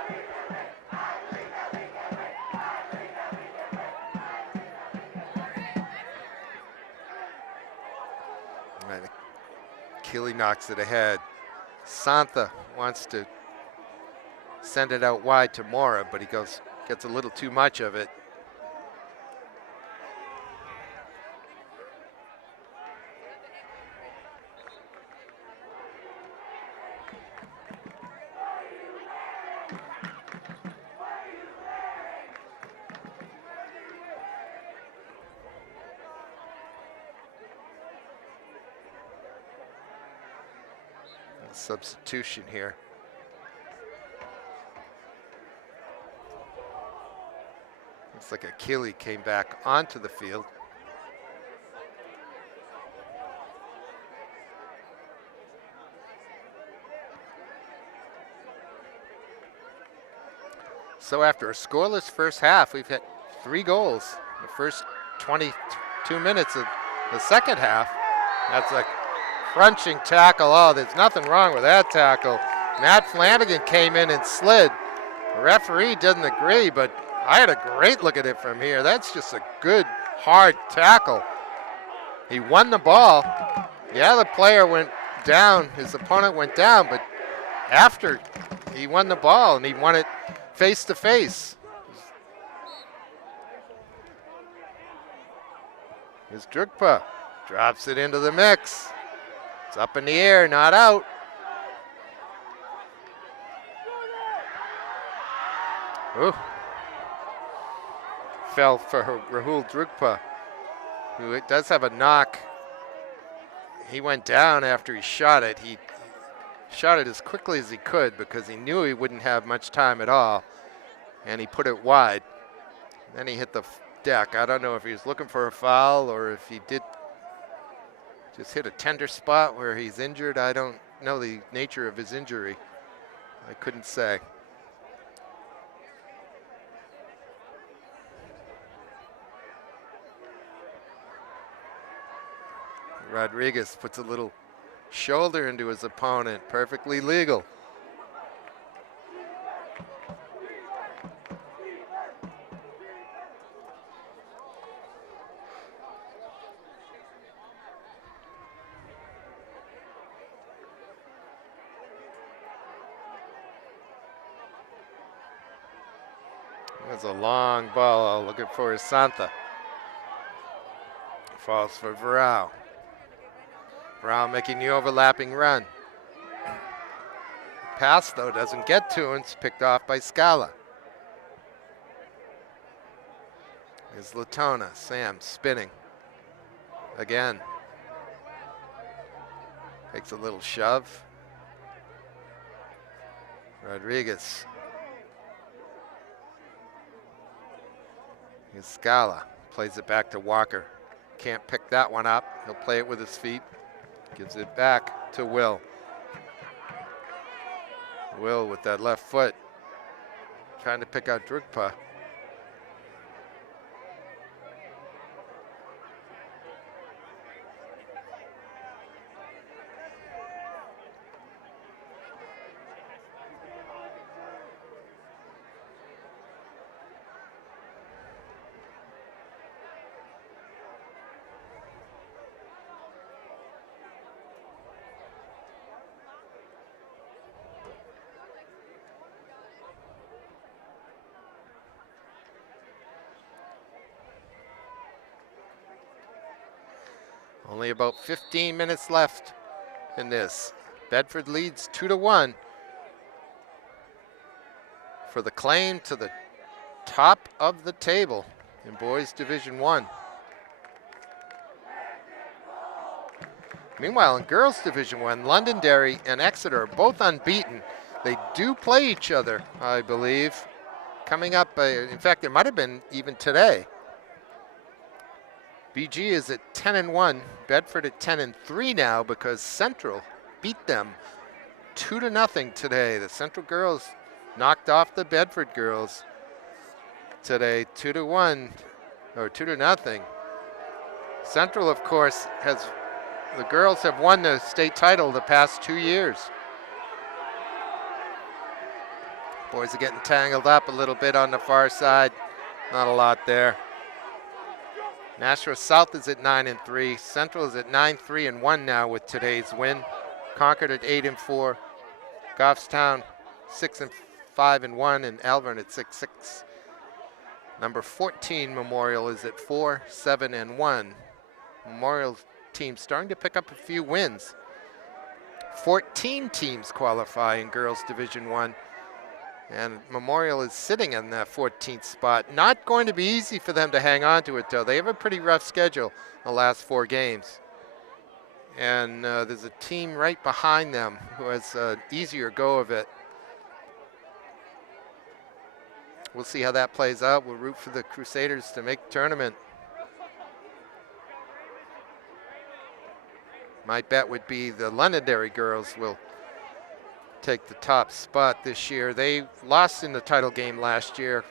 And Keeley knocks it ahead. Santha wants to send it out wide to Mora, but he gets a little too much of it. Substitution here. Looks like Achille came back onto the field. So after a scoreless first half, we've hit 3 goals in the first 22 minutes of the second half. That's a crunching tackle. Oh, there's nothing wrong with that tackle. Matt Flanagan came in and slid. The referee doesn't agree, but I had a great look at it from here. That's just a good, hard tackle. He won the ball. The other player went down, his opponent went down, but after he won the ball, and he won it face to face. Here's Drugpa, drops it into the mix. It's up in the air, not out. Ooh. Fell for Rahul Drugpa, who does have a knock. He went down after he shot it. He shot it as quickly as he could because he knew he wouldn't have much time at all, and he put it wide. Then he hit the deck. I don't know if he was looking for a foul or if he did just hit a tender spot where he's injured. I don't know the nature of his injury. I couldn't say. Rodriguez puts a little shoulder into his opponent. Perfectly legal. That's a long ball looking for Santa. Falls for Varao. Varao making the overlapping run. Pass, though, doesn't get to him. It's picked off by Scala. Is Latona. Sam spinning. Again. Takes a little shove. Rodriguez. Here's Scala. Plays it back to Walker. Can't pick that one up. He'll play it with his feet. Gives it back to Will. Will with that left foot. Trying to pick out Drugpa. Only about 15 minutes left in this. Bedford leads 2-1 for the claim to the top of the table in boys Division I. Meanwhile, in girls Division I, Londonderry and Exeter are both unbeaten. They do play each other, I believe, coming up. In fact, there might have been even today. BG is at 10-1, Bedford at 10-3 now because Central beat them 2-0 today. The Central girls knocked off the Bedford girls today, 2-1 or 2-0. Central, of course, the girls have won the state title the past 2 years. Boys are getting tangled up a little bit on the far side. Not a lot there. Nashua South is at 9-3. Central is at 9-3-1 now with today's win. Concord at 8-4. Goffstown 6-5-1, and Alvern at 6-6. Number 14 Memorial is at 4-7-1. Memorial team starting to pick up a few wins. 14 teams qualify in girls Division I. And Memorial is sitting in that 14th spot. Not going to be easy for them to hang on to it, though. They have a pretty rough schedule the last 4 games. And there's a team right behind them who has an easier go of it. We'll see how that plays out. We'll root for the Crusaders to make the tournament. My bet would be the Londonderry girls will take the top spot this year. They lost in the title game last year.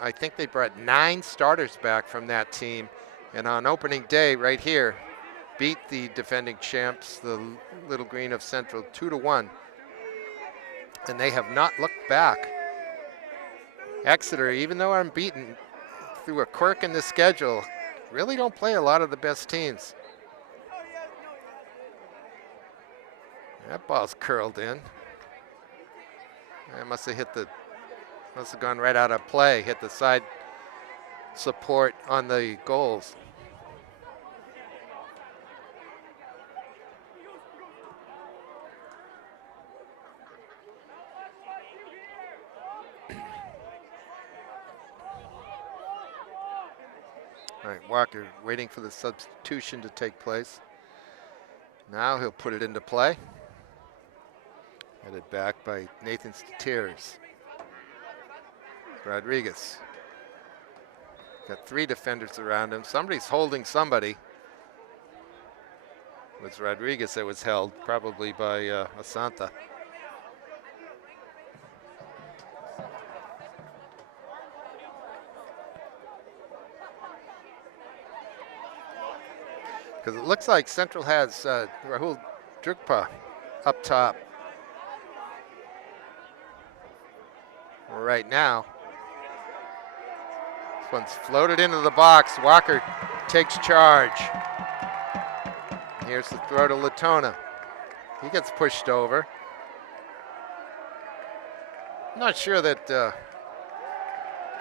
I think they brought 9 starters back from that team. And on opening day right here, beat the defending champs, the Little Green of Central, 2-1. And they have not looked back. Exeter, even though unbeaten, through a quirk in the schedule, really don't play a lot of the best teams. That ball's curled in. It must have gone right out of play, hit the side support on the goals. All right, Walker waiting for the substitution to take place. Now he'll put it into play. Headed back by Nathan Steers. Rodriguez. Got 3 defenders around him. Somebody's holding somebody. It was Rodriguez that was held, probably by Asanta. Because it looks like Central has Rahul Drukpa up top right now. This one's floated into the box. Walker takes charge. Here's the throw to Latona. He gets pushed over. I'm not sure that the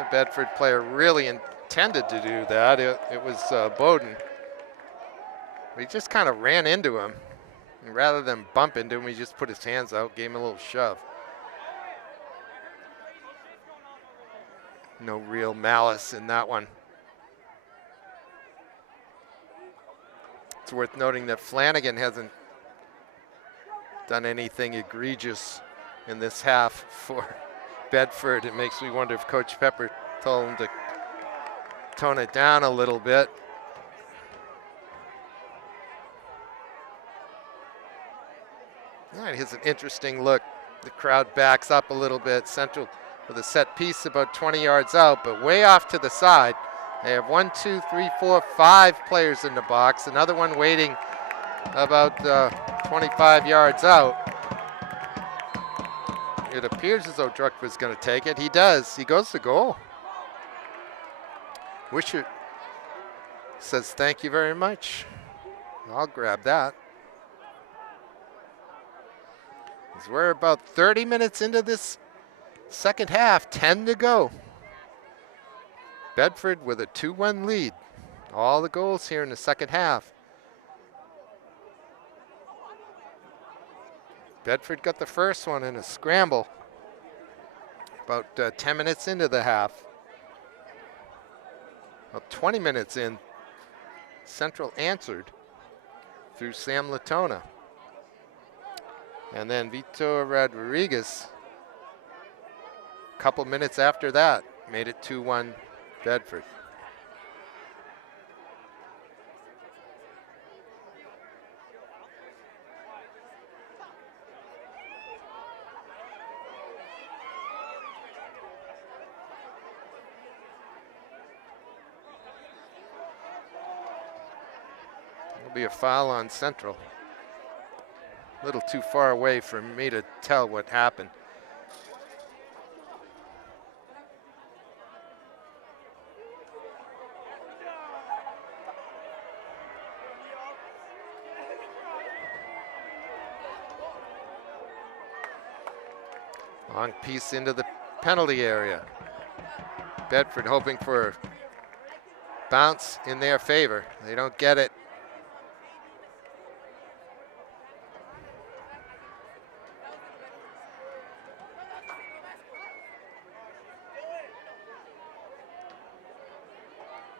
Bedford player really intended to do that. It was Bowden. He just kind of ran into him. And rather than bump into him, he just put his hands out, gave him a little shove. No real malice in that one. It's worth noting that Flanagan hasn't done anything egregious in this half for Bedford. It makes me wonder if Coach Pepper told him to tone it down a little bit. All right, here's an interesting look. The crowd backs up a little bit. Central with a set piece about 20 yards out, but way off to the side. They have 1, 2, 3, 4, 5 players in the box. Another one waiting about 25 yards out. It appears as though Druck was going to take it. He does. He goes to goal. Wishart says thank you very much. I'll grab that. As we're about 30 minutes into this second half, 10 to go. Bedford with a 2-1 lead. All the goals here in the second half. Bedford got the first one in a scramble about 10 minutes into the half. About 20 minutes in, Central answered through Sam Latona. And then Vitor Rodriguez, a couple minutes after that, made it 2-1 Bedford. There'll be a foul on Central. A little too far away for me to tell what happened. Long piece into the penalty area. Bedford hoping for a bounce in their favor. They don't get it.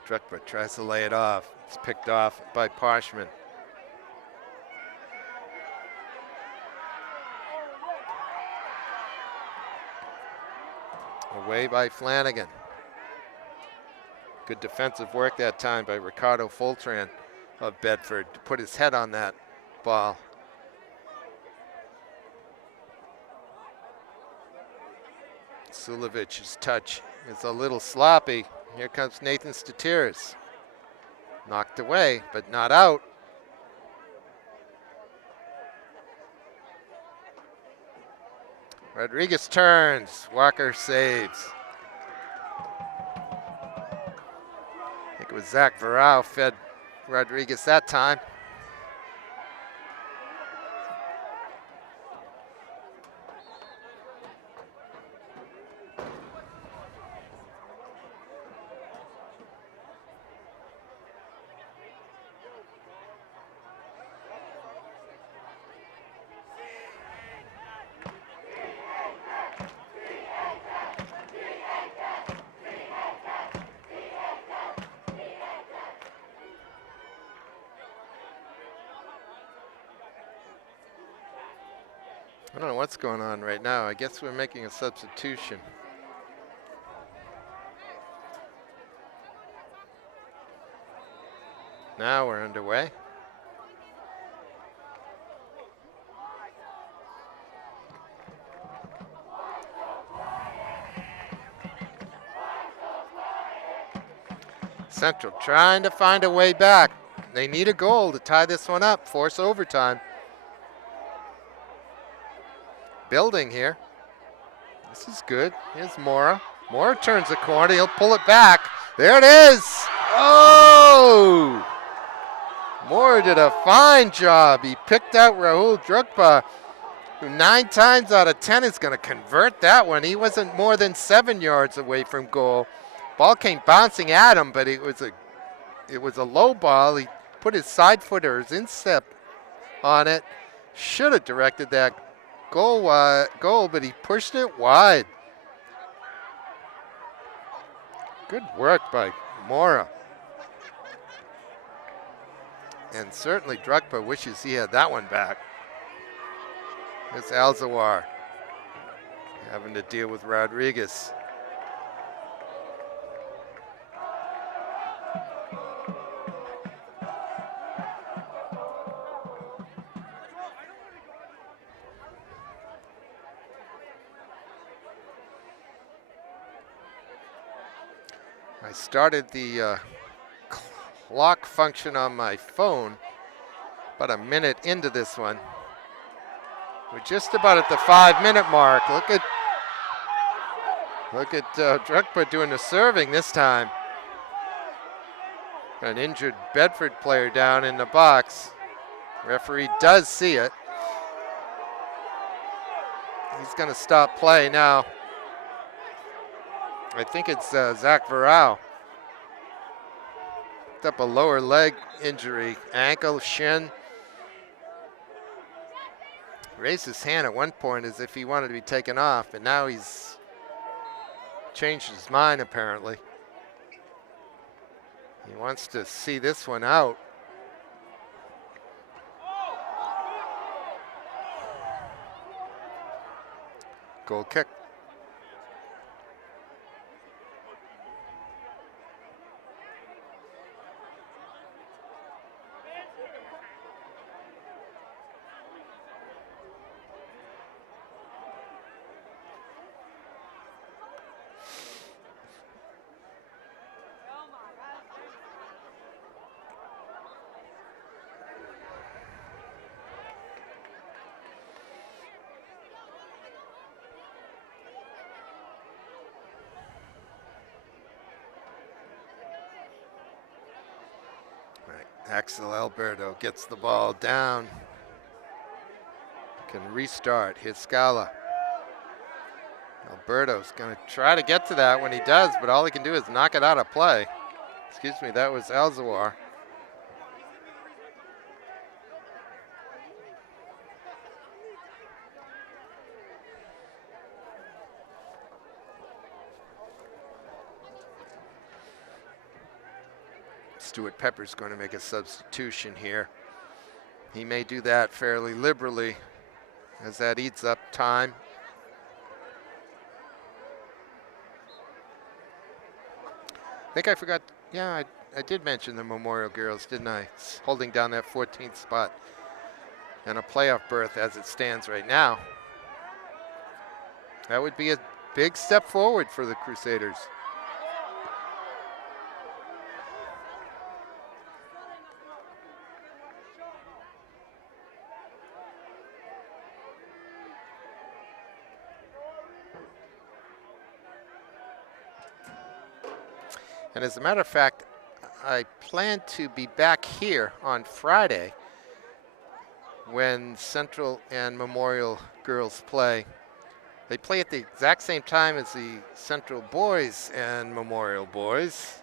Druckberg tries to lay it off. It's picked off by Parshman. Away by Flanagan. Good defensive work that time by Ricardo Foltran of Bedford to put his head on that ball. Sulovic's touch is a little sloppy. Here comes Nathan Statiris. Knocked away, but not out. Rodriguez turns. Walker saves. I think it was Zach Varau fed Rodriguez that time. I don't know what's going on right now. I guess we're making a substitution. Now we're underway. Central trying to find a way back. They need a goal to tie this one up, force overtime. Building here. This is good. Here's Mora. Mora turns the corner. He'll pull it back. There it is. Oh! Mora did a fine job. He picked out Rahul Drukpa, who 9 times out of 10 is going to convert that one. He wasn't more than 7 yards away from goal. Ball came bouncing at him, but it was a low ball. He put his side footer, his instep on it. Should have directed that goal, but he pushed it wide. Good work by Mora. And certainly Drukpa wishes he had that one back. It's Alzawar having to deal with Rodriguez. I started the clock function on my phone about a minute into this one. We're just about at the 5-minute mark. Look at Drukpa doing the serving this time. An injured Bedford player down in the box. Referee does see it. He's going to stop play now. I think it's Zach Varau. Picked up a lower leg injury, ankle, shin. Raised his hand at one point as if he wanted to be taken off, and now he's changed his mind apparently. He wants to see this one out. Goal kick. Axel Alberto gets the ball down. Can restart. Hit Scala. Alberto's going to try to get to that when he does, but all he can do is knock it out of play. Excuse me, that was Alzawar. Stuart Pepper's going to make a substitution here. He may do that fairly liberally as that eats up time. I think I forgot, yeah, I did mention the Memorial girls, didn't I? It's holding down that 14th spot and a playoff berth as it stands right now. That would be a big step forward for the Crusaders. And as a matter of fact, I plan to be back here on Friday when Central and Memorial girls play. They play at the exact same time as the Central boys and Memorial boys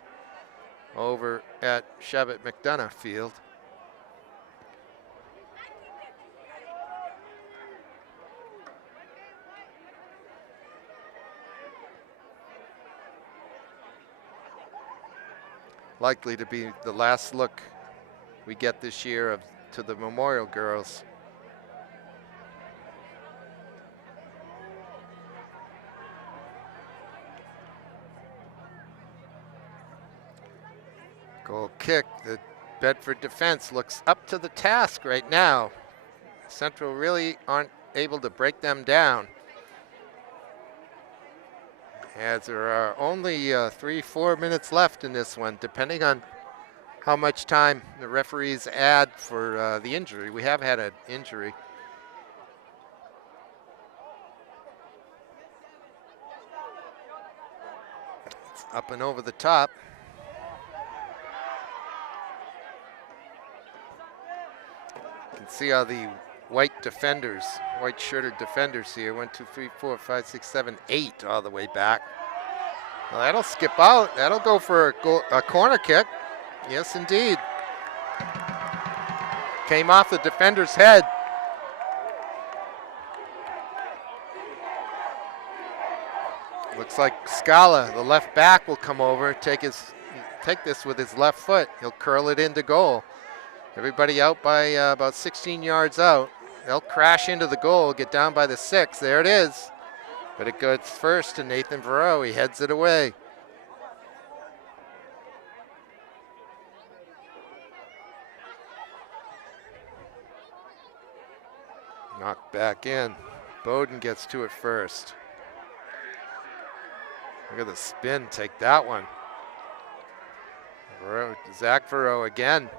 over at Shabbat McDonough Field. Likely to be the last look we get this year to the Memorial girls. Goal kick. The Bedford defense looks up to the task right now. Central really aren't able to break them down, as there are only 3-4 minutes left in this one, depending on how much time the referees add for the injury. We have had an injury. It's up and over the top. You can see how the white defenders, white shirted defenders here, 1, 2, 3, 4, 5, 6, 7, 8 all the way back. Well, that'll skip out. That'll go for a corner kick. Yes, indeed. Came off the defender's head. Looks like Scala, the left back, will come over, take this with his left foot. He'll curl it into goal. Everybody out by about 16 yards out. They'll crash into the goal, get down by the 6. There it is. But it goes first to Nathan Varro. He heads it away. Knocked back in. Bowden gets to it first. Look at the spin, take that one. Zach Varro again.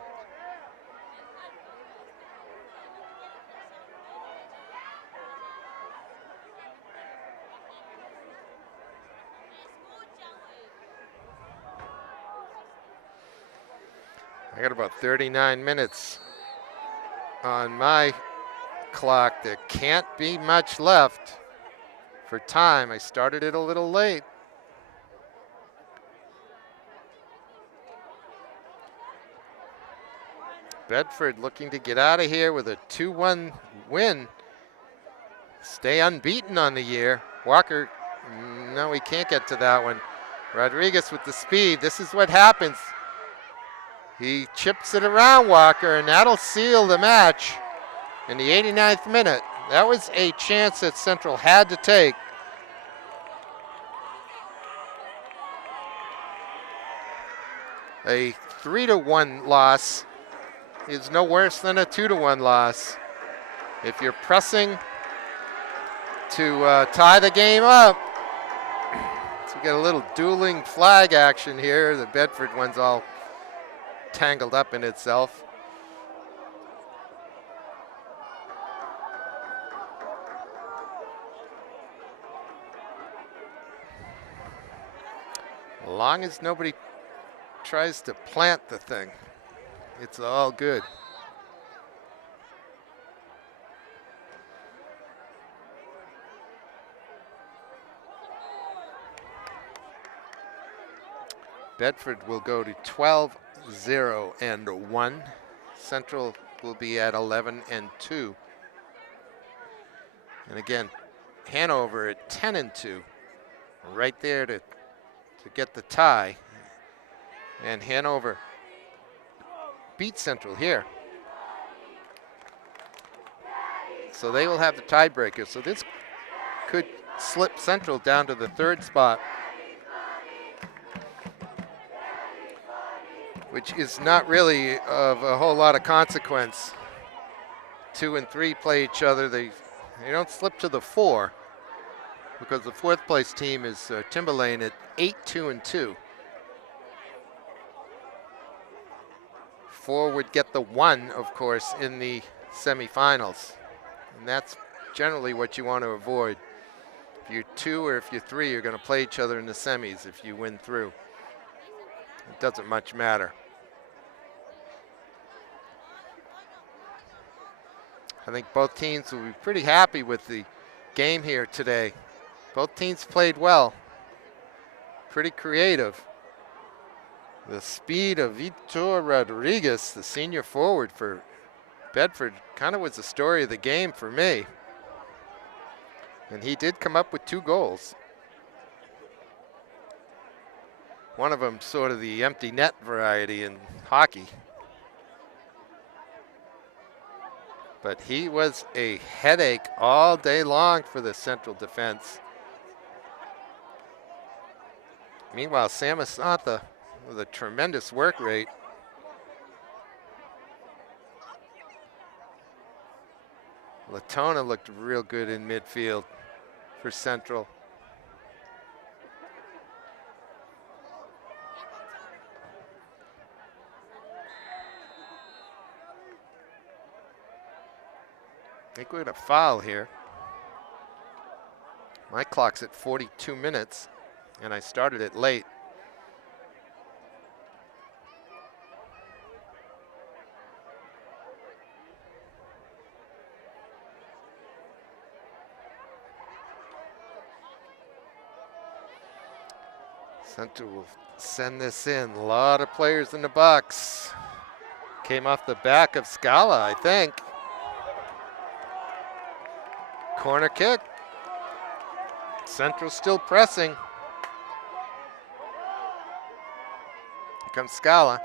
I got about 39 minutes on my clock. There can't be much left for time. I started it a little late. Bedford looking to get out of here with a 2-1 win. Stay unbeaten on the year. Walker, no, we can't get to that one. Rodriguez with the speed. This is what happens. He chips it around Walker, and that'll seal the match in the 89th minute. That was a chance that Central had to take. A 3-1 loss is no worse than a 2-1 loss. If you're pressing to tie the game up, so we got a little dueling flag action here. The Bedford one's all tangled up in itself. As long as nobody tries to plant the thing, it's all good. Bedford will go to 12-0-1. Central will be at 11-2. And again, Hanover at 10-2, right there to get the tie. And Hanover beat Central here. So they will have the tiebreaker. So this could slip Central down to the 3rd spot, which is not really of a whole lot of consequence. 2 and 3 play each other. They don't slip to the 4, because the 4th place team is Timberlane at 8-2-2. 4 would get the 1, of course, in the semifinals. And that's generally what you want to avoid. If you're 2 or if you're 3, you're going to play each other in the semis if you win through. It doesn't much matter. I think both teams will be pretty happy with the game here today. Both teams played well. Pretty creative. The speed of Vitor Rodriguez, the senior forward for Bedford, kind of was the story of the game for me. And he did come up with 2 goals. One of them sort of the empty net variety in hockey. But he was a headache all day long for the Central defense. Meanwhile, Sam Asantha with a tremendous work rate. Latona looked real good in midfield for Central. I think we're going to foul here. My clock's at 42 minutes, and I started it late. Center will send this in. A lot of players in the box. Came off the back of Scala, I think. Corner kick. Central still pressing. Here comes Scala.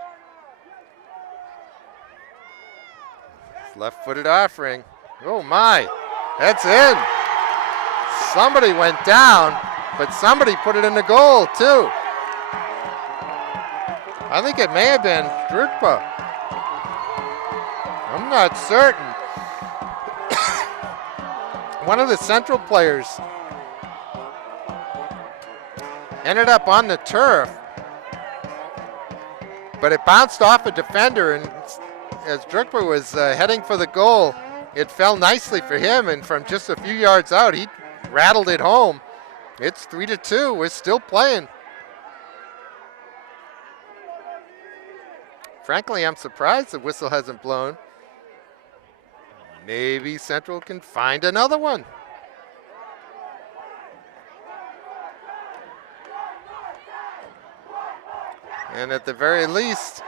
Left-footed offering. Oh my, that's in. Somebody went down, but somebody put it in the goal too. I think it may have been Drukpa. I'm not certain. One of the Central players ended up on the turf, but it bounced off a defender, and as Drukpa was heading for the goal, it fell nicely for him, and from just a few yards out, he rattled it home. It's 3-2. We're still playing. Frankly, I'm surprised the whistle hasn't blown. Maybe Central can find another one. And at the very least,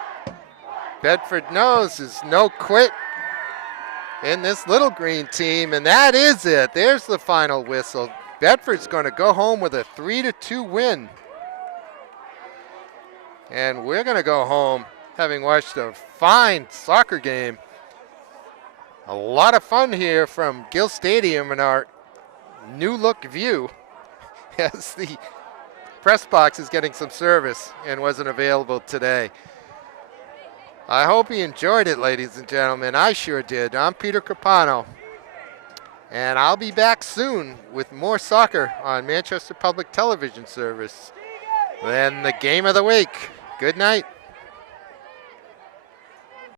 Bedford knows there's no quit in this little green team, and that is it. There's the final whistle. Bedford's going to go home with a 3-2 win. And we're going to go home having watched a fine soccer game. A lot of fun here from Gill Stadium in our new look view as the press box is getting some service and wasn't available today. I hope you enjoyed it, ladies and gentlemen. I sure did. I'm Peter Capano, and I'll be back soon with more soccer on Manchester Public Television Service. Then the game of the week. Good night.